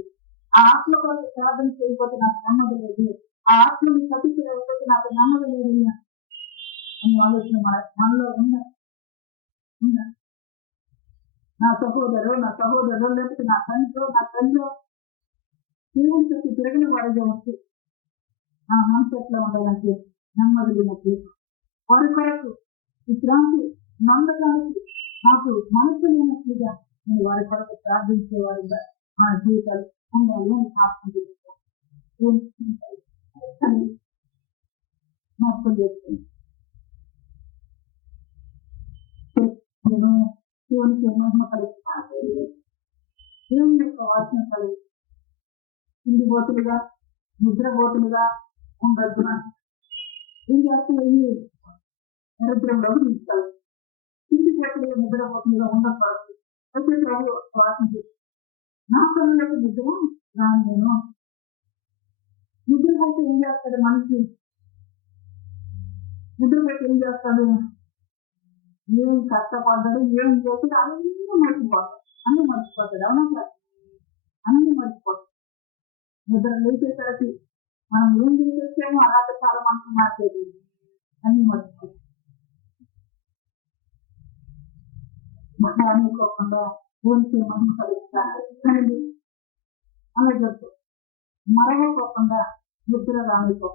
ఆ ఆత్మ కొరకు ప్రార్థన చేయకపోతే నాకు నెమ్మది లేదు, ఆ ఆత్మని పట్టించలేకపోతే నాకు నెమ్మది లేదు అని ఆలోచన మనలో ఉందా? నా సహోదరు లేకపోతే నా తండ్రి దేవుని ప్రతి తిరగని వారిగా వచ్చి నా మనసు ఎట్లా ఉండాలంటే నెమ్మది లేనట్టు వారి కొరకు విశ్రాంతి నమ్మకానికి నాకు మనసు లేనట్లుగా నేను వారి కొరకు ప్రార్థించే వారిగా మా జీవితాలు ఉండాలి అని ప్రార్థన చేస్తాను. దేవునికి మహిమ కలుగుతాను, దేవుని యొక్క వాక్యం కలిగి తిండిబోతులుగా నిద్రబోతులుగా ఉండద్దు. ఏం చేస్తున్నా దరిద్రంలోకి తీసుకోవాలి. తిండిబోతులుగా నిద్రబోతులుగా ఉండకూడదు. అయితే ప్రభు వాక్యం నా పనులకు నిద్ర రాను. నేను నిద్రపోతే ఏం చేస్తాడు మనిషి? నిద్రపోతే ఏం చేస్తాడు? ఏం కష్టపడ్డాడు, ఏం చేస్తాడు అన్నీ మర్చిపోతాడు. అవునా సార్? అన్ని మర్చిపోతాడు. నిద్ర లేచేసరికి మనం ఏం చేసేసామో అలాగే చాలా మనసు మార్చేది, అన్ని మర్చిపోతాడు. అనుకోకుండా దేవునికి మహిమ కలుగుతాడు అలా చెప్తాడు. మరవకోకుండా నిద్ర రానిపో,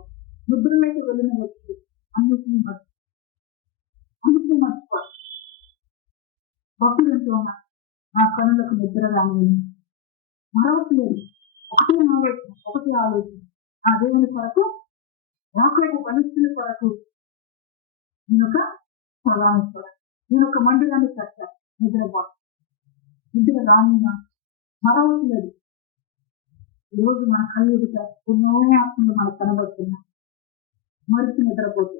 నిద్రలోకి వెళ్ళిన వ్యక్తి అన్నిటినీ మర్చిపో. భక్తులు ఎంతో ఉన్నా నా కనులకు నిద్ర రాని మరవట్లేదు. ఒకటి ఆలోచన, ఆ దేవుని కొరకు వాక్యపు పరిస్థితుల కొరకు నేనొక ప్రధాన కొరకు నేనొక మందిరాన్ని చర్చ నిద్రపోతాను. నిద్ర రాని మరవట్లేదు. ఈరోజు మన కళ్ళు ఎదుట ఎన్నో ఆత్మలు మనకు కనబడుతున్నాయి. మరిచి నిద్రపోతే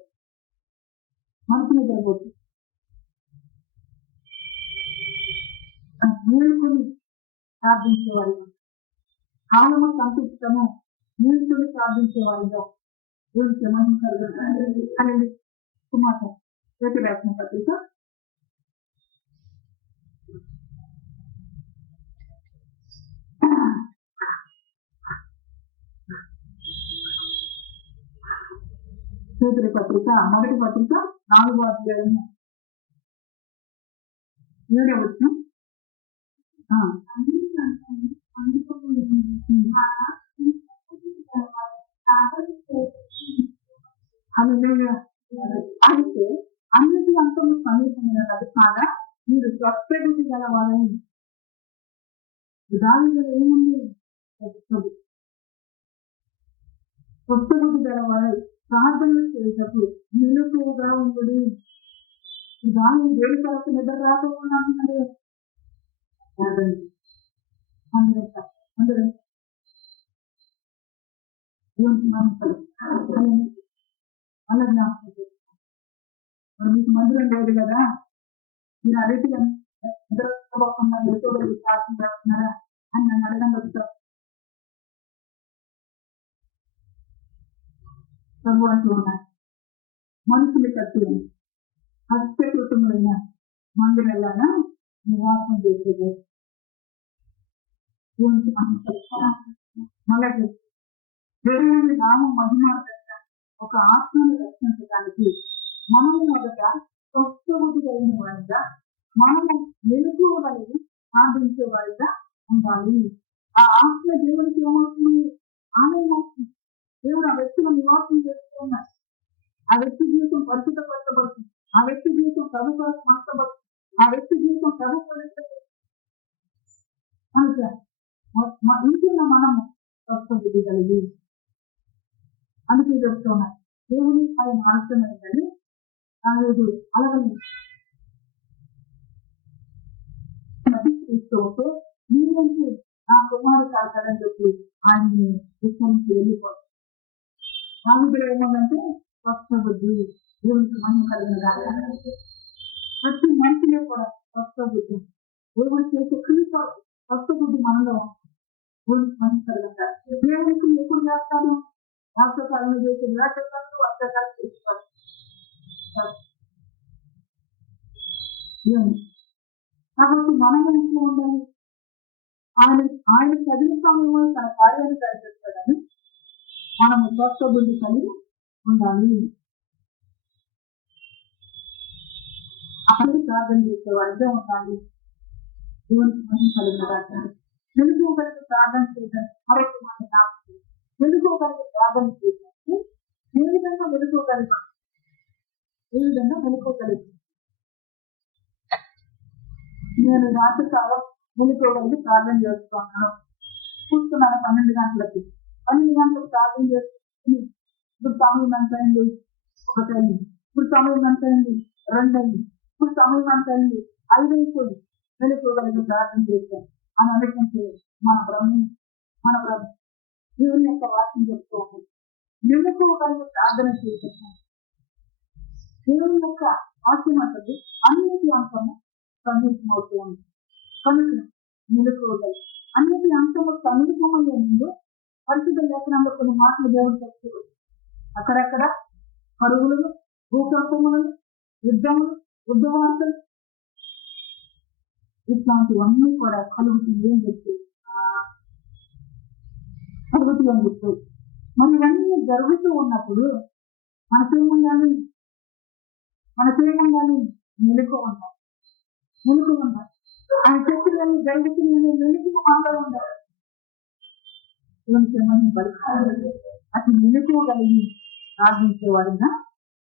మేలుకొని ప్రార్థించేవారిగా, కాలము సంతృప్తము మేలుకొని ప్రార్థించేవారిగా దేవునికి మహిమ కలుగుతుంది. కుమార్తె రేపు రాసిన పత్రిక 1 పత్రిక 4వ అధ్యాయము 7వ వచనం. అయితే అన్నిటి అంతము సమీపమైనది కాగా మీరు స్వస్థబుద్ధి గలవాలని. దానిలో ఏముంది? స్వస్థబుద్ధి గలవారై ప్రార్థన చేసేటప్పుడు మెలకువగా ఉండడు. దాని వేడి కొరకు నిద్ర రాకుండా అలా జ్ఞాపకం. మీకు మందిరం లేదు కదా, మీరు అరటిగా నిద్రపోకుండా మెలకువగా ప్రార్థన చేస్తున్నారా అని నన్ను అడగండి. ప్రభు అంటూ ఉన్నారు, మనుషులు కట్టిన హస్తకృతమైన మందిరాలన్నా నివాసం చేసేది. అలాగే దేవుని నామ మహిమార్థంగా ఒక ఆత్మను రక్షించడానికి మనము మొదట స్వస్థబుద్ధి కలిగిన వారిగా, మనము మెలకువగలిగి సాధించే వారిగా ఉండాలి. ఆ ఆత్మ దేవునికి ఏమవుతుంది? ఆనందం. దేవుడు ఆ వ్యక్తిని నివాసం చేస్తున్నాడు. ఆ వ్యక్తి జీవితం పరిశుద్ధపరచబడుతుంది. ఆ వ్యక్తి జీవితం ప్రభుత్వం, ఆ వ్యక్తి జీవితం ప్రభుత్వం. ఇంటిలో మనము స్వస్థబుద్ధి కలిగి అందుకే చెప్తున్నా, దేవుని ఆయన ఆలస్యమైందని లేదు అలాగని తీసుకోవచ్చు. మీరంటే నా కుమారుడు కాదని చెప్పి ఆయన్ని విశ్వానికి వెళ్ళిపోతారు. నా దగ్గర ఏమన్నంటే స్వస్థబుద్ధి, దేవునికి మహిమ కలిగిన ప్రతి మనిషిలో కూడా స్వస్థబుద్ధి, దేవుడు చేసే క్రీస్తు స్వస్థబుద్ధి మనలో దేవునికి మహిమ కలిగిన. దేవునికి ఎప్పుడు చేస్తాడు? రాష్ట్రకాలను చేసే రాష్ట్రకాలు వర్షకాలు చేసుకోవాలి. కాబట్టి మనం ఇంట్లో ఉండాలి. ఆయన చదివిన సమయంలో తన కార్యాన్ని కనిపిస్తాడని మనము స్వస్థబుద్ధి కలిగి ఉండాలి. అక్కడికి ప్రార్థన చేసే వారిగా ఉండాలి. దేవునికి మహిమ కలిగిన తెలుగు ఒకరికి ప్రార్థన చేయడం ఆరోగ్యమైన తెలుగు ఒకరికి ప్రార్థన చేయడానికి ఏ విధంగా మెలుకోగలుగుతాం? నేను రాత్రికాలం మెలుకోగలిగి ప్రార్థన చేస్తున్నాను. చూస్తున్నాను 12 గంటలకి. 12 గంటలకు ప్రార్థన చేస్తుంది. ఇప్పుడు సమయం ఎంత అయింది? 1 అయింది. ఇప్పుడు సమయం ఎంత అయింది? 2 అయింది. ఇప్పుడు సమయం ఎంత అయింది? 5 అయిపోయింది. మెలుకోగలిగి ప్రార్థన చేస్తాను అని అనుకుంటే మన బ్రహ్మ దేవుని యొక్క వాక్యం చెప్తూ ఉంటుంది. మెలుకోగలిగి ప్రార్థన చేస్తున్నాం. దేవుని యొక్క వాక్యం అంటది అన్నిటి అంశము సమీపమవుతూ ఉంది. కనుక మెలుకోగలి అన్నిటి అంశము సమీపమయ్యే ముందు పరిశుద్ధ లేఖనంలో కొన్ని మాటలు దేవుడు చెప్తూ అక్కడక్కడ కరువులు, భూకంపములు, యుద్ధములు, యుద్ధవార్తలు ఇట్లాంటివన్నీ కూడా కలుగుతుంది అని చెప్తాయి. మరి ఇవన్నీ జరుగుతూ ఉన్నప్పుడు మనకేముండాలి? మెలుకు ఉండాలి. ఆయన చెప్పినవన్నీ జరుగుతున్న మెలుకు మాలో ఉండాలి. అసలు మెలుకోగలిగి ప్రార్థించే వారిగా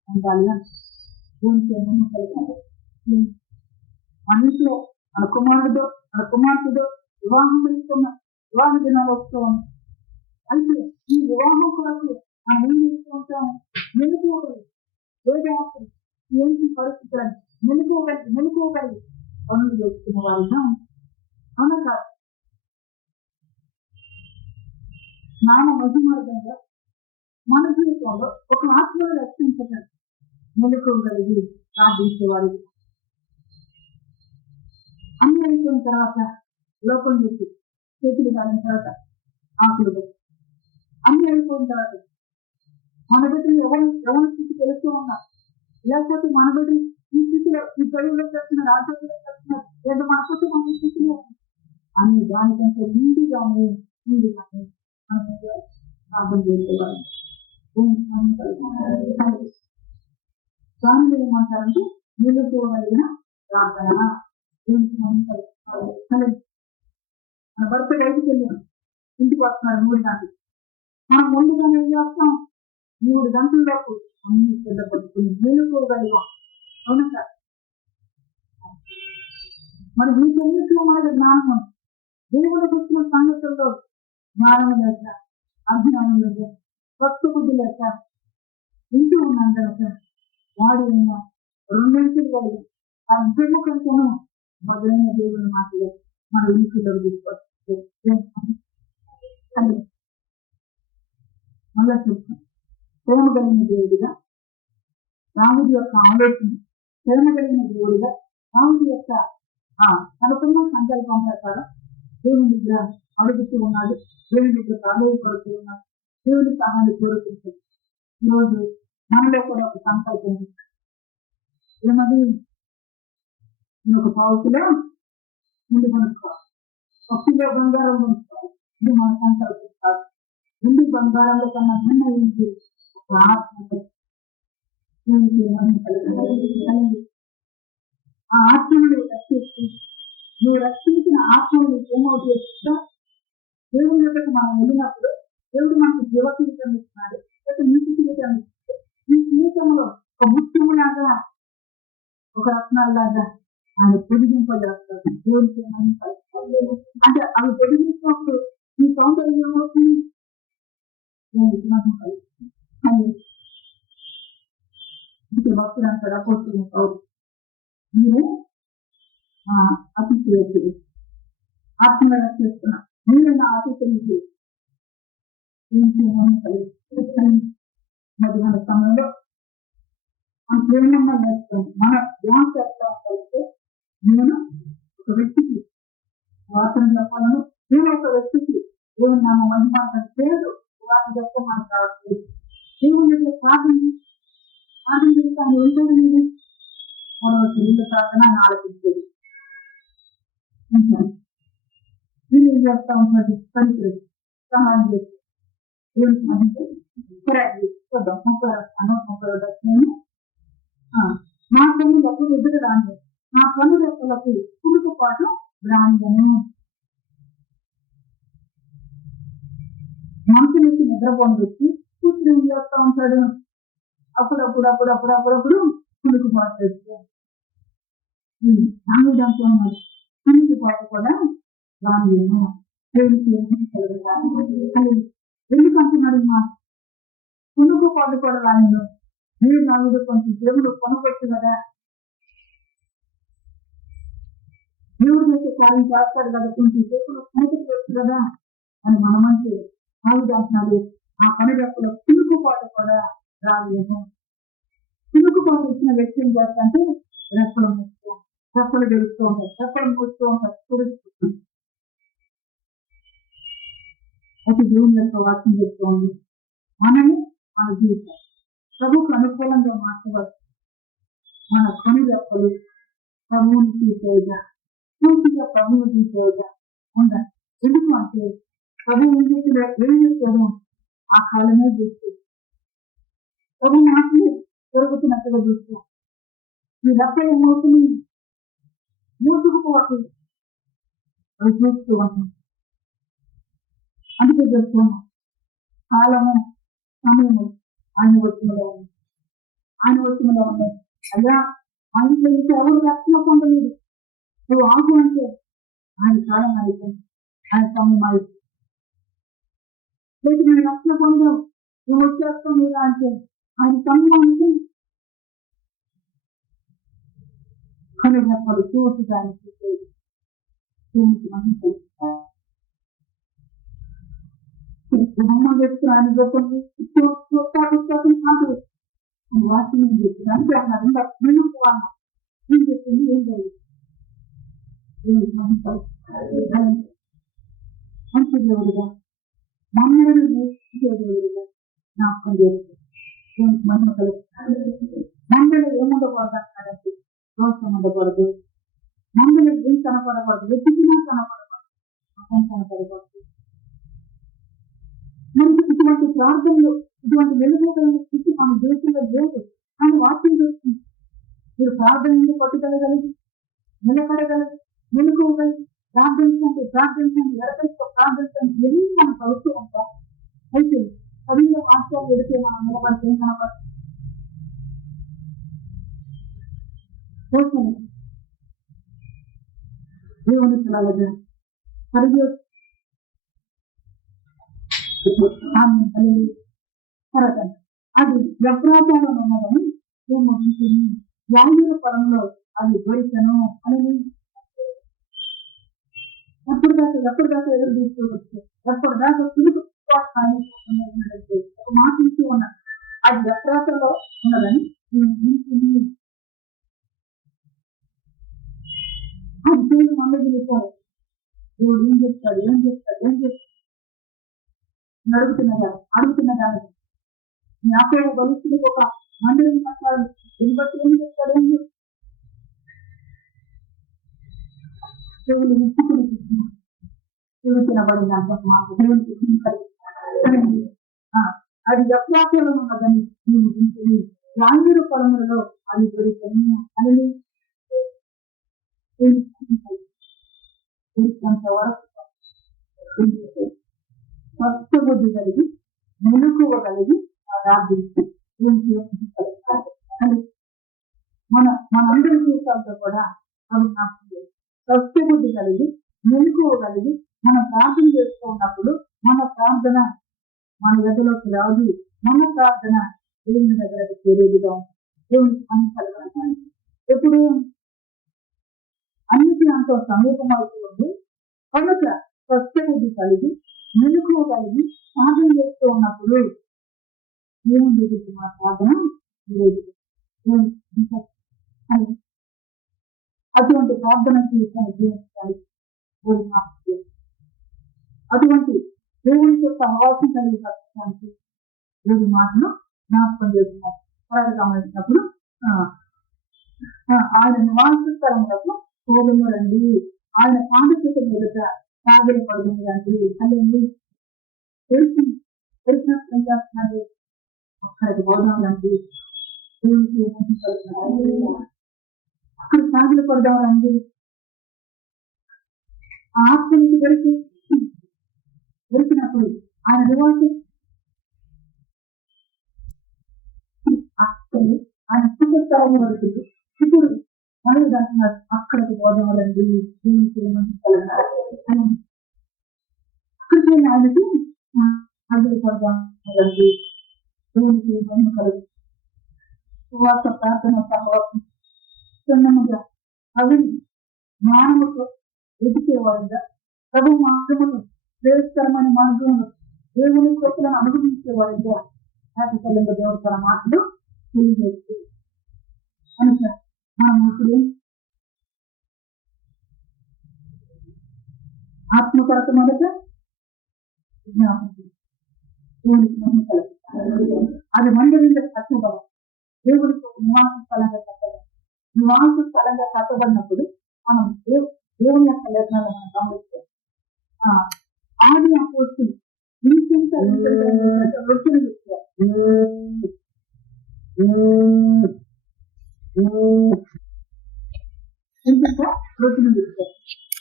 ఉండాలి అని మన ఇంట్లో మన కుమార్తెదో వివాహం చేసుకున్న వివాహ దినాలు వస్తూ అయితే ఈ వివాహం కొరకు మనం ఏం చేస్తూ ఉంటాము? మెలుకోగలి వేదాస్తులు ఏంటి పరిస్థితులను మెలుకోగలి పనులు చేసుకున్న వారిగా అవునా కాదు? నామ మధ్యమార్గంగా మన జీవితంలో ఒక ఆత్మను రక్షించడం మెలుకోగలిగి ప్రార్థించేవారు. అన్ని అయిపోయిన తర్వాత లోపం చేసి చేతులు కాలిన తర్వాత ఆకులు అన్ని అయిపోయిన తర్వాత మన బిడ్డలు ఎవరి స్థితి తెలుస్తూ ఉన్నా, లేకపోతే మన బిడ్డలు ఈ స్థితిలో ఈ చదువులో చేస్తున్నారు, ఆ చదువులో చేస్తున్నారు, లేదా మన కుటుంబం ఈ స్థితిలో అని దానికంటే ముందుగానే మనం ప్రార్థన చేసేవారు. దానిలో ఏమంటారంటే నిలుపుకోగలిగిన ప్రార్థన. మన భర్త బయటికి వెళ్ళాం, ఇంటికి వస్తున్నారు 3 గంటలు. మనం ముందుగానే ఏం చేస్తాం? 3 గంటల వరకు అన్ని సిద్ధపడుతుంది నిలుపుకోగలిగాం. అవును సార్. మరి వీటన్నిటిలో మనకు జ్ఞానం, దేవుడికి వచ్చిన సంగతుల్లో జ్ఞానం లేక, అజ్ఞానం లేక, కొత్త బుద్ధి లేక ఇంటి ఉన్నందుక వాడు ఉన్న 2 గంటలు కలిగి అర్థము కంటేనూ మొదలైన దేవుని మాటలు మన ఇంటిలో తీసుకొస్తే మళ్ళా చెప్తాం. ప్రేమ కలిగిన దేవుడిగా రాముడి యొక్క ఆలోచన, ప్రేమ కలిగిన దేవుడిగా రాముడి యొక్క తనకున్న సంకల్పం ప్రకారం దేవుని దగ్గర అడుగుతూ ఉన్నాడు, దేవుని దగ్గర ప్రాధాన్యపడుతూ ఉన్నాడు, దేవుని సహాయాన్ని కోరుకుంటుంది. ఈరోజు మనలో కూడా ఒక సంకల్పం ఏమది? నేను ఒక పావుకిలో ముందు కొనుక్కోవాలి, 1 కిలో బంగారం కొనుక్కోవాలి. ఇది మన సంకల్పం కాదు. ముందు బంగారంలో కన్నా భిన్న ఏంటి? ఒక ఆత్మ. ఆ ఆత్మను రక్షిస్తూ నువ్వు రక్షించిన ఆత్మను ఏమవుతుందా? దేవుని యొక్క మనం వెళ్ళినప్పుడు దేవుడు మనకు జీవకీతం ఇస్తున్నాడు, లేక నీటి కీతం ఇస్తున్నాడు. ఈ కీతంలో ఒక ముత్యములాగా, ఒక రత్నాల్లాగా ఆయన పొడిగింపజేస్తాడు. దేవుడికి అంటే అవి పొడిగించినప్పుడు ఈ సౌందర్యం ఏమవుతుంది? భక్తులు అంటారు, అపోస్తులు మీరు అతిథి ఆత్మగా రక్షిస్తున్నా, మీరు నా అతిథి మధ్యాహ్న సమయంలో మన ప్రేమగా నేర్చుకోండి. మన ధ్యానం చేస్తా కలిస్తే నేను ఒక వ్యక్తికి వార్తను చెప్పాలను, నేను ఒక వ్యక్తికి దేవుని నామ మహిమ పేరు వాటిని చెప్తే మనకు కావచ్చు. దేవుని ప్రార్థన చేస్తాను ఏంటంటే ప్రార్థన ఆలోచించేది వీళ్ళు ఏం చేస్తా ఉంటాడు? పరిస్థితి సహాయం చేస్తాను నా పనులకు ఎదురు రాను, నా పనులకు కుడుకు పాటు రాను. మనసులోకి నిద్రపోని వచ్చి కూతురు ఏం చేస్తా ఉంటాడు? అప్పుడప్పుడు కుడుకు పాటు వేస్తాడు. కుడుకు పాటు కూడా రాను. ఎందుకు అంటున్నాడు? మా కునుకు పాటు కూడా రాను. మీరు నాలుగు కొంచెం దేవుడు కొనుక్కొచ్చు కదా, దేవుడు చేసే కార్యం చేస్తాడు కదా, కొంచెం దేవుడు కొనుక్కోవచ్చు కదా అని మనమంటే ఆవిడ అంటున్నాడు. ఆ పని రెప్పలో కునుకు పాటు కూడా రాలేము. కునుకు పాటు ఇచ్చిన వ్యక్తి ఏం చేస్తాంటే రెప్పలు మూస్తూ రెప్పలు గెలుస్తూ ఉంటాయి, రెప్పలు మూస్తూ ఉంటాయి, కురుస్తూ. అయితే దేవుని యొక్క వాక్యం చెప్తూ ఉంది, మనము మన జీవితం ప్రభుకు అనుకూలంగా మార్చవచ్చు. మన పని రెప్పలు ప్రభువుని తీసేయగా, పూర్తిగా ప్రభువు తీసేయగా ఉండాలి. ఎందుకు అంటే ప్రభు ఏం చేస్తాడు? ఆ కాలమే చూస్తూ ప్రభు మాటలు జరుగుతున్నట్టుగా చూస్తూ ఈ రెప్ప ఏమవుతుంది? మూసుకుపోవచ్చు. అవి చూస్తూ ఉంటాం. అందుకే చేస్తున్నాం. కాలము సమయము ఆయన వచ్చినలో ఉంది. అయ్యా ఆయన ఇంట్లో ఎవరు రక్షణ పొందలేదు, నువ్వు ఆగు అంటే ఆయన కాలం అయిపోయింది, ఆయన సమయం అయిపోయింది. లేదు నేను రక్షణ పొందావు, నువ్వు వచ్చేస్తావు మీరు అంటే ఆయన సంబంధించి కలిగినప్పుడు చూడడానికి వ్యక్తి ఆయన గొప్పని వాక్యం చెప్పింది అంటే అన్నారు ఏం చెప్పింది ఏం జరిగింది మంచి దేవుడుగా మమ్మల్ని నేర్పించే దేవుడుగా జ్ఞాపకం చేస్తుంది మహిమ కలుగుతుంది. మండలి ఏముండకూడదంటారంటే దోషం ఉండకూడదు, మండలి ఏం కనపడకూడదు, వెతికినా కనపడకూడదు, మతం కనపడకూడదు. మనకి ఇటువంటి ప్రార్థనలు ఇటువంటి వెలుగుతున్న స్థితి మన దేశంలో లేదు అని వాక్యం చేస్తుంది. మీరు ప్రార్థన పట్టుదలగలిగి నిలబడగలరు, మెలుకోగలరు, ప్రార్థించండి ఎడతెస్తూ ప్రార్థించండి ఎన్ని మనం కలుస్తూ ఉంటాం. అయితే పదిలో వాక్యాలు ఎడితే మనం నిలబడితే కనపడదు. దేవుని పిల్లలుగా అది వ్యప్రాచారం ఉన్నదని ఏమవుతుంది యాజక పరంలో అది దొరికను అని ఎప్పటిదాకా ఎదురు తీసుకోవచ్చు, ఎప్పటిదాకా తిరుగు మాటిస్తూ ఉన్నారు. అది వ్యప్రాసంలో ఉన్నదని అది పేరు మళ్ళీ వెళ్ళిపోవాలి. దేవుడు ఏం చెప్తాడు అడుగుతున్నదాన్ని జ్ఞాపకం బలిస్తుంది. ఒక మందిరం కట్టాలి, దీన్ని బట్టి ఏం చెప్తాడు దేవుడు నిప్పుకుని తినబడినంత మాట దేవునికి అది వ్యత్యాసాలు ఉన్నదని నేను వింటుంది. యాజక పరములలో అది దొరికను అని స్వస్థబుద్ధి కలిగి మెలుకోగలిగి ప్రార్థించి మనందరి జీవితాలతో కూడా అవి నాకు స్వస్థబుద్ధి కలిగి మెలుకోగలిగి మనం ప్రార్థన చేసుకున్నప్పుడు మన ప్రార్థన మన గదిలోకి రాదు, మన ప్రార్థన దేవుని దగ్గరకు చేరేదిగా దేవుని పని కలగాలి. ఎప్పుడు అన్నిటి అంత సమీపం అవుతుంది కనుక స్వస్థబుద్ధి కలిగి మెలుకోగలిగి ప్రార్థన చేస్తూ ఉన్నప్పుడు దేవుని మా ప్రార్థన లేదు. అటువంటి ప్రార్థన జీవితాన్ని జీవించాలి. అటువంటి దేవునితో సహవాసం కలిగి పట్టడానికి దేవుడి మాటను జ్ఞాపకం చేస్తున్నారు. గమనించినప్పుడు ఆయన నివాస స్థలములకు కోపము రండి, ఆయన పాండచేత ఎదుట సాగిల పడుతుంది రండి అని తెలిసినప్పుడు ఏం చేస్తున్నారు, అక్కడికి పోదాం రండి, అక్కడ సాగిల పడదాం రండి. ఆ ఆత్మనికి దొరికినప్పుడు ఆయన నివాసం ఆయన స్థలం దొరికింది. ఇప్పుడు మళ్ళీ అంటున్నారు అక్కడికి పోదాలండి, దేవునికి అక్కడికి ఆయనకి అద్దెలు పడదాలండి, దేవునికి ఏమని కలదు. సువాస ప్రార్థన సహవాసం చిన్నముగా అవి జ్ఞానముతో ఎదికేవారుగా ప్రభు మార్గమును శ్రేయస్కరమైన మార్గమును దేవుని కొత్తలను అనుభవించేవారుగా తల్లింగ దేవుడు తన మాటలు తెలియజేస్తుంది. కనుక మనం ఇప్పుడు ఆత్మకరత మొదట దేవునికి మహిమ కలుగుతుంది. అది మందిరంలో కట్టబడాలి, దేవుడికి నివాస స్థలంగా కట్టబడాలి. నివాస స్థలంగా కట్టబడినప్పుడు మనం దేవుని యొక్క లక్షణాలను మనం గమనిస్తాం. ఆది అపోస్తులు ఇంత రొట్టెలు తెచ్చారు.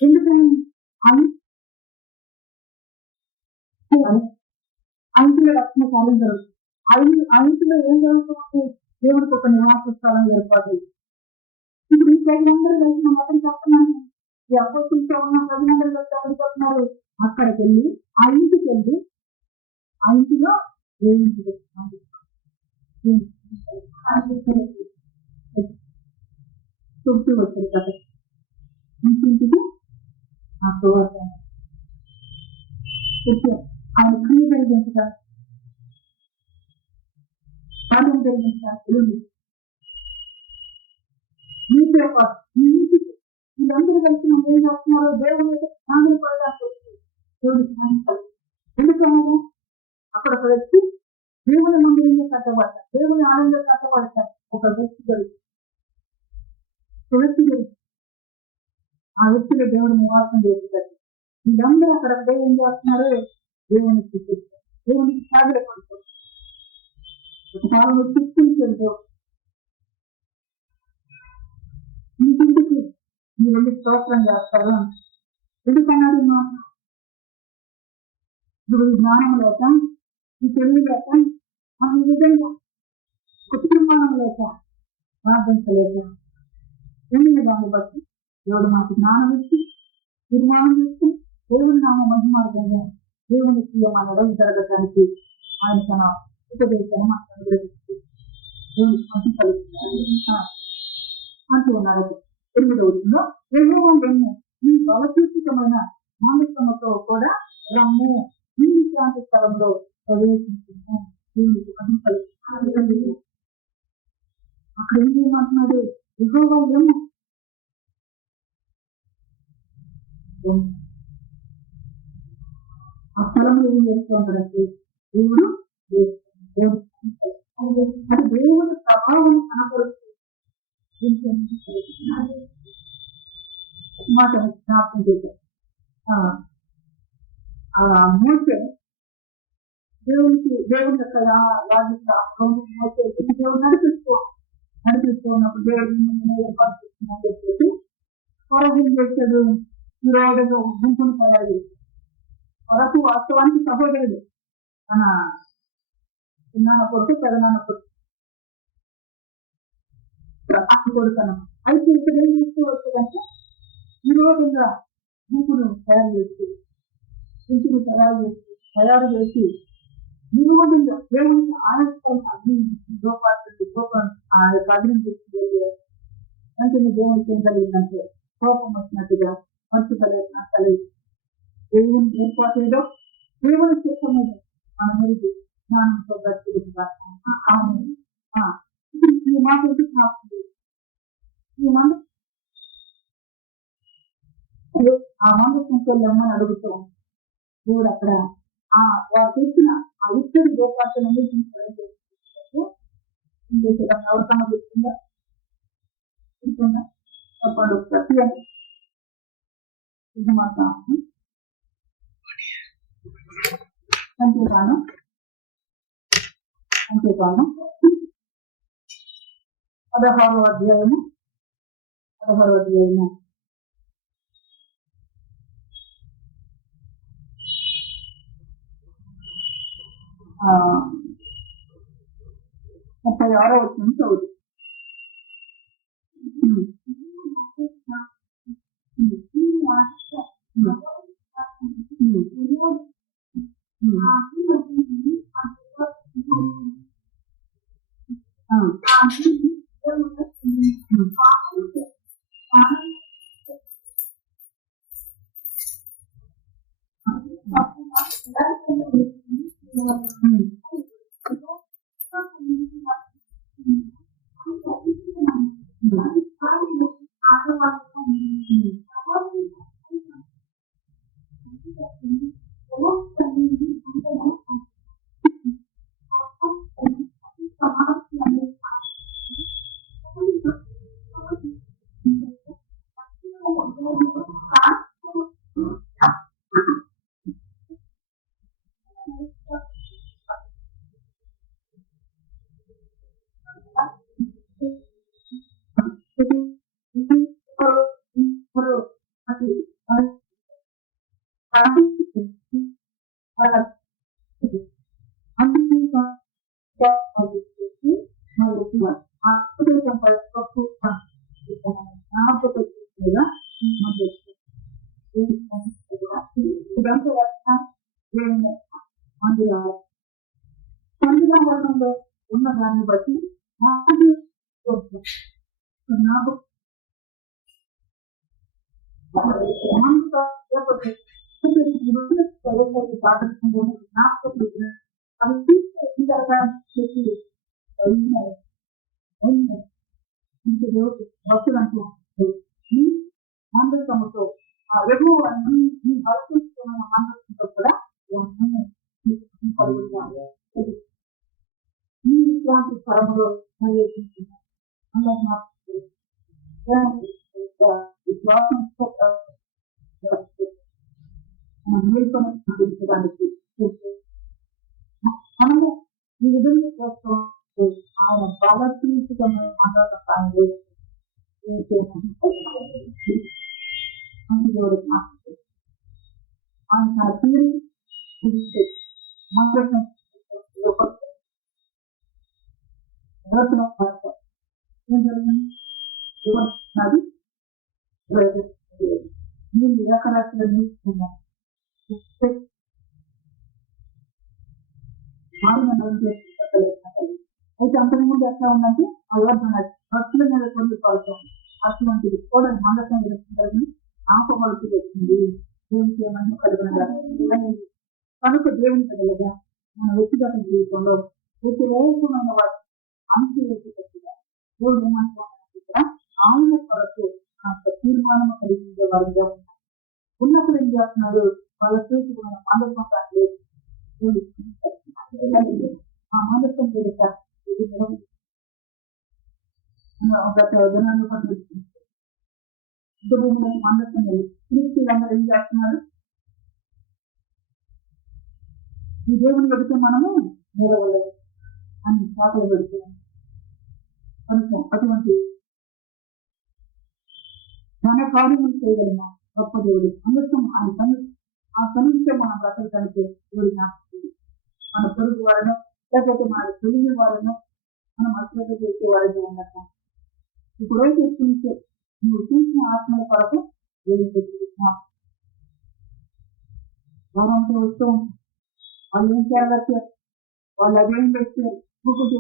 ఎందుకని ఐదులో రక్షణ కార్యం జరుగుతుంది. ఐదులో ఏం జరుగుతుంది, దేవుడికి ఒక నివాస స్థలం ఏర్పాటు. ఇప్పుడు ఈ 10 కలిసి మనం అతను చెప్తున్నాను, ఈ అపోస్తులతో ఉన్న 10 కలిసి అక్కడికి వస్తున్నారు. అక్కడికి వెళ్ళి ఆ ఇంటికి వెళ్ళి ఆ ఇంటిలో దేవుని చెప్తూ వచ్చారు కదా, ఇంటింటికి ఆ సువార్త చెప్పారు. ఆయన క్రియ జరిగించగా కార్యం జరిగించగా తెలియదు. మీతో పాటు మీ ఇంటికి వీళ్ళందరూ కలిసి మనం ఏం చేస్తున్నారో దేవుని యొక్క జ్ఞానం కూడా దేవుడి జ్ఞానం ఎందుకన్నాము. అక్కడ ఒక వ్యక్తి దేవుని మందిరంలో కట్టబడతారు, దేవుని ఆనందంలో కట్టబడతారు. ఒక వ్యక్తి జరుగుతుంది, ఒక వ్యక్తి జరుగుతుంది, ఆ వ్యక్తిలో దేవుడు నివాసం చేస్తారు. వీళ్ళందరూ అక్కడ ఏం చేస్తున్నారు, దేవునికి చూపిస్తారు, దేవునికి సాగర పడుతుంది. ఒక కాలంలో చూపించారు ఇంటింటికి మీరు వెళ్ళి స్తోత్రం చేస్తారు. ఎందుకన్నారు మాట, ఇప్పుడు ఈ జ్ఞానం లేక, ఈ తెలివి లేక, మన విధంగా ఒక తీర్మానం లేక, ప్రార్థించలేక ఎండిన దాన్ని బట్టి దేవుడు మాకు జ్ఞానం ఇచ్చి తీర్మానం ఇచ్చి దేవుని నామ మహిమార్గంగా దేవునికి మన రోజు జరగటానికి ఆయన తన ఉపదేశాన్ని మాకు అనుగ్రహించి దేవునికి మంచి కలుగుతున్నారు అంటూ ఉన్నారు. 8వ వచనంలో ఈ బలపూర్తికమైన మానసికముతో కూడా రమ్ము, ఈ విశ్రాంతి స్థలంలో ప్రవేశించాము. దేవునికి మంచి కలుగుతుంది. అక్కడ ఏం చేయమంటున్నాడు, యెహోవా రమ్ము. ఆ స్థలంలో ఏం చేస్తుంటాడంటే దేవుడు అది దేవుని ప్రభావం కనపరుస్తూ మాట జ్ఞాపకం చేశారు. మోసే దేవుని యొక్క మోసే దేవుడు నడిపిస్తున్నప్పుడు దేవుడు ఏర్పాటు చేస్తున్నాను చెప్పేసి కొరకు ఏం చేశాడు, ఈరోజు గుంపును తయారు చేశాడు. కొరకు వాస్తవానికి సహోదరుడు, తన చిన్నాన్న కొడుకు, పెదనాన్న కొడుకు, కొడుకను. అయితే ఇక్కడ ఏం చేస్తూ వచ్చేదంటే ఈ రోజుగా గుంపును తయారు చేసి ఇంటిని తయారు చేసి నిలువడిగా దేవునికి ఆనందం అగ్ని ఆ యొక్క అగ్ని తీసుకువెళ్ళి వెంటనే దేవునికి ఏం కలిగిందంటే కోపం వచ్చినట్టుగా మనసు కలిగి దేవుని ఏర్పాటు ఏదో దేవుని చిత్తం ఏదో మన మీద జ్ఞానంతో బ్రతికిగా ఈ మాట ఎందుకు రాస్తుంది, ఈ మాట ఆ మానసికంతో లేమని అడుగుతూ దేవుడు అక్కడ వారు తెచ్చిన ఆ ఇద్దరు గోపాలను ఎవరికన్నా చెప్తుందా చెప్పండి ప్రతి ఇది మాత్రం అంతేకాను 16వ అధ్యాయము ముప్పై 36వ వచనం చదువు. వర్ణంలో ఉన్న దాన్ని బట్టి నాకు భక్తులు అంటూ మందసముతో ఎగువ భక్తులమైన మందసంతో కూడా ఈ విశ్రాంతి స్థలంలో విశ్వాసంతో మేల్కొనడానికి మనము ఈ విధంగా చేస్తూ ఆయన బలపీఠమైన మాట్లాడతాను ఆయన తీరి నిరాకరాశులు నేర్చుకున్నాను. అయితే అంతకు ముందు ఎట్లా ఉందంటే అయోధన భక్తుల మీద కొన్ని పడుతుంది. అటువంటిది కూడా మందసం వేసుకుంటారని ఆపబడుతూ వచ్చింది. దేవునికి ఏమన్నా కలిగిన కనుక దేవుని కలగగా మన వ్యక్తిగత జీవితంలో వ్యతిరేకమైన వాటి అంశవేసేటట్టుగా దేవుడు ఏమంటున్నా ఆయన కొరకు తీర్మానం కలిగించే వారిగా ఉన్నారు. ఉన్నప్పుడు ఏం చేస్తున్నాడు? వాళ్ళ చూసుకున్న మందసం ఆ మందసం గత దినాల్లో మందసం క్రీస్తులందరూ ఏం చేస్తున్నారు? ఈ దేవుని పెడితే మనము నిలవలేదు అని శాఖలు పెడుతున్నాం. కొంచెం అటువంటి మన కార్యములు చేయగలిగిన గొప్ప దేవుడు అందుకు ఆ పనితో మనం బ్రతకడానికి దేవుడి నాశనం. మన పొరుగు వారిను లేకపోతే మన తెలివి వారిను మనం అశ్రద్ధ చేసే వారిని ఉండటం. ఇప్పుడైతే చూసే నువ్వు చూసిన ఆత్మల కొరకు దేవుడు తెచ్చుకుంటున్నాం. వారంతో వస్తూ ఉంటాం. వాళ్ళు ఏం చేయాలి? వాళ్ళు అదేం చేస్తారు? ఇంకోటి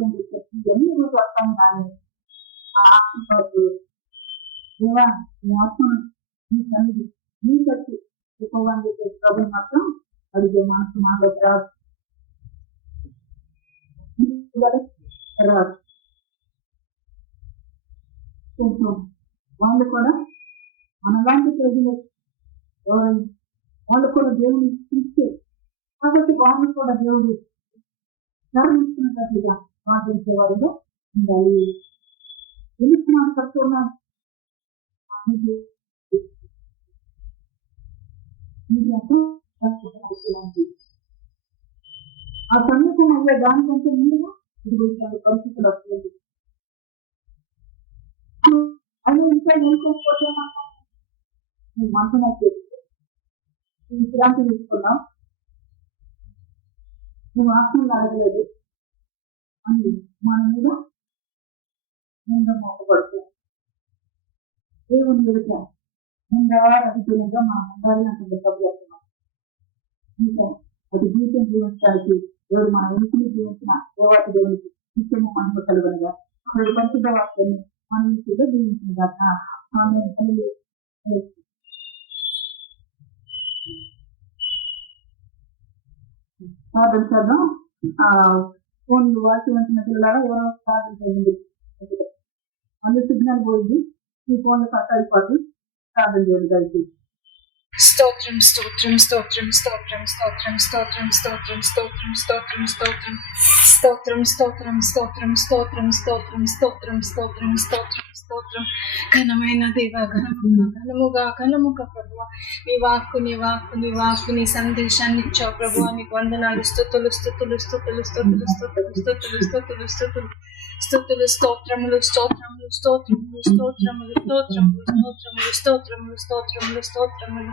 ఏం చేస్తారు? ఇవన్నీ వస్తాను కానీ ఆ ఆత్మ కొరకు దేవా నీ ఆత్మను నీ సన్నిధి నీ ఖర్చు ఎక్కువగా చెప్పే ప్రభు మాత్రం అడిగే మనసు మాలోకి రాదు. వాళ్ళు కూడా మనలాంటి ప్రజలు ఎవరైనా వాళ్ళు కూడా దేవుని ఇస్తే కాబట్టి వాళ్ళు కూడా దేవుడు నిర్మించుకున్నట్లుగా ప్రార్థించే వారిగా ఉండాలి. ఎందుకు మనం చెప్తున్నాం? ఆ సన్నిహితం అయ్యే దానికంటే ముందుగా ఇది పరిస్థితులు వస్తుంది. అని ఇంకా నేర్చుకోకపోతే మనసులో విశ్రాంతి తీసుకున్నాం. నువ్వు ఆత్మలు అడగలేదు అని మన మీద నింద మోపబడుతుంది. దేవుని ఎదుట నిందారహితంగా మనం ఉండాలి అంటే చెప్తున్నాం. ఇంకా అది జీవితం జీవించడానికి దేవుడు మన ఇంటిని జీవించిన దేవాతి దేవునికి నిత్యము మనసు కలుగునగా పరిశుద్ధ వాక్యాన్ని మన ఇంటిగా జీవించిన దాకా ప్రార్థన చేద్దాం. ఫోన్ వాక్యం వచ్చిన పిల్లలాగా ఎవరో ప్రార్థన చేయండి. మళ్ళీ సిగ్నల్ పోయింది. ఈ ఫోన్లు కట్ అయిపోతుంది. ప్రార్థన చేయండి కలిసి. స్తోత్రం స్తోత్రం స్తోత్రం స్తోత్రం స్తోత్రం స్తోత్రం స్తోత్రం స్తోత్రం స్తోత్రం స్తోత్రం స్తోత్రం స్తోత్రం స్తోత్రం స్తోత్రం స్తోత్రం స్తోత్రం స్తోత్రం స్తోత్రం ఘనమైన దేవ ఘనముగా ప్రభువ నీ వాక్కు నీ వాక్కు నీ వాక్కు నీ సందేశాన్ని ఇచ్చావు ప్రభువా. నీకు వందనాలు. స్తుతులు స్తుతులు స్తుతులు స్తుతులు స్తుతులు స్తుతులు స్తుతులు స్తుతులు స్తుతులు స్తోత్రములు స్తోత్రములు స్తోత్రములు స్తోత్రములు స్తోత్రములు స్తోత్రములు స్తోత్రములు స్తోత్రములు స్తోత్రములు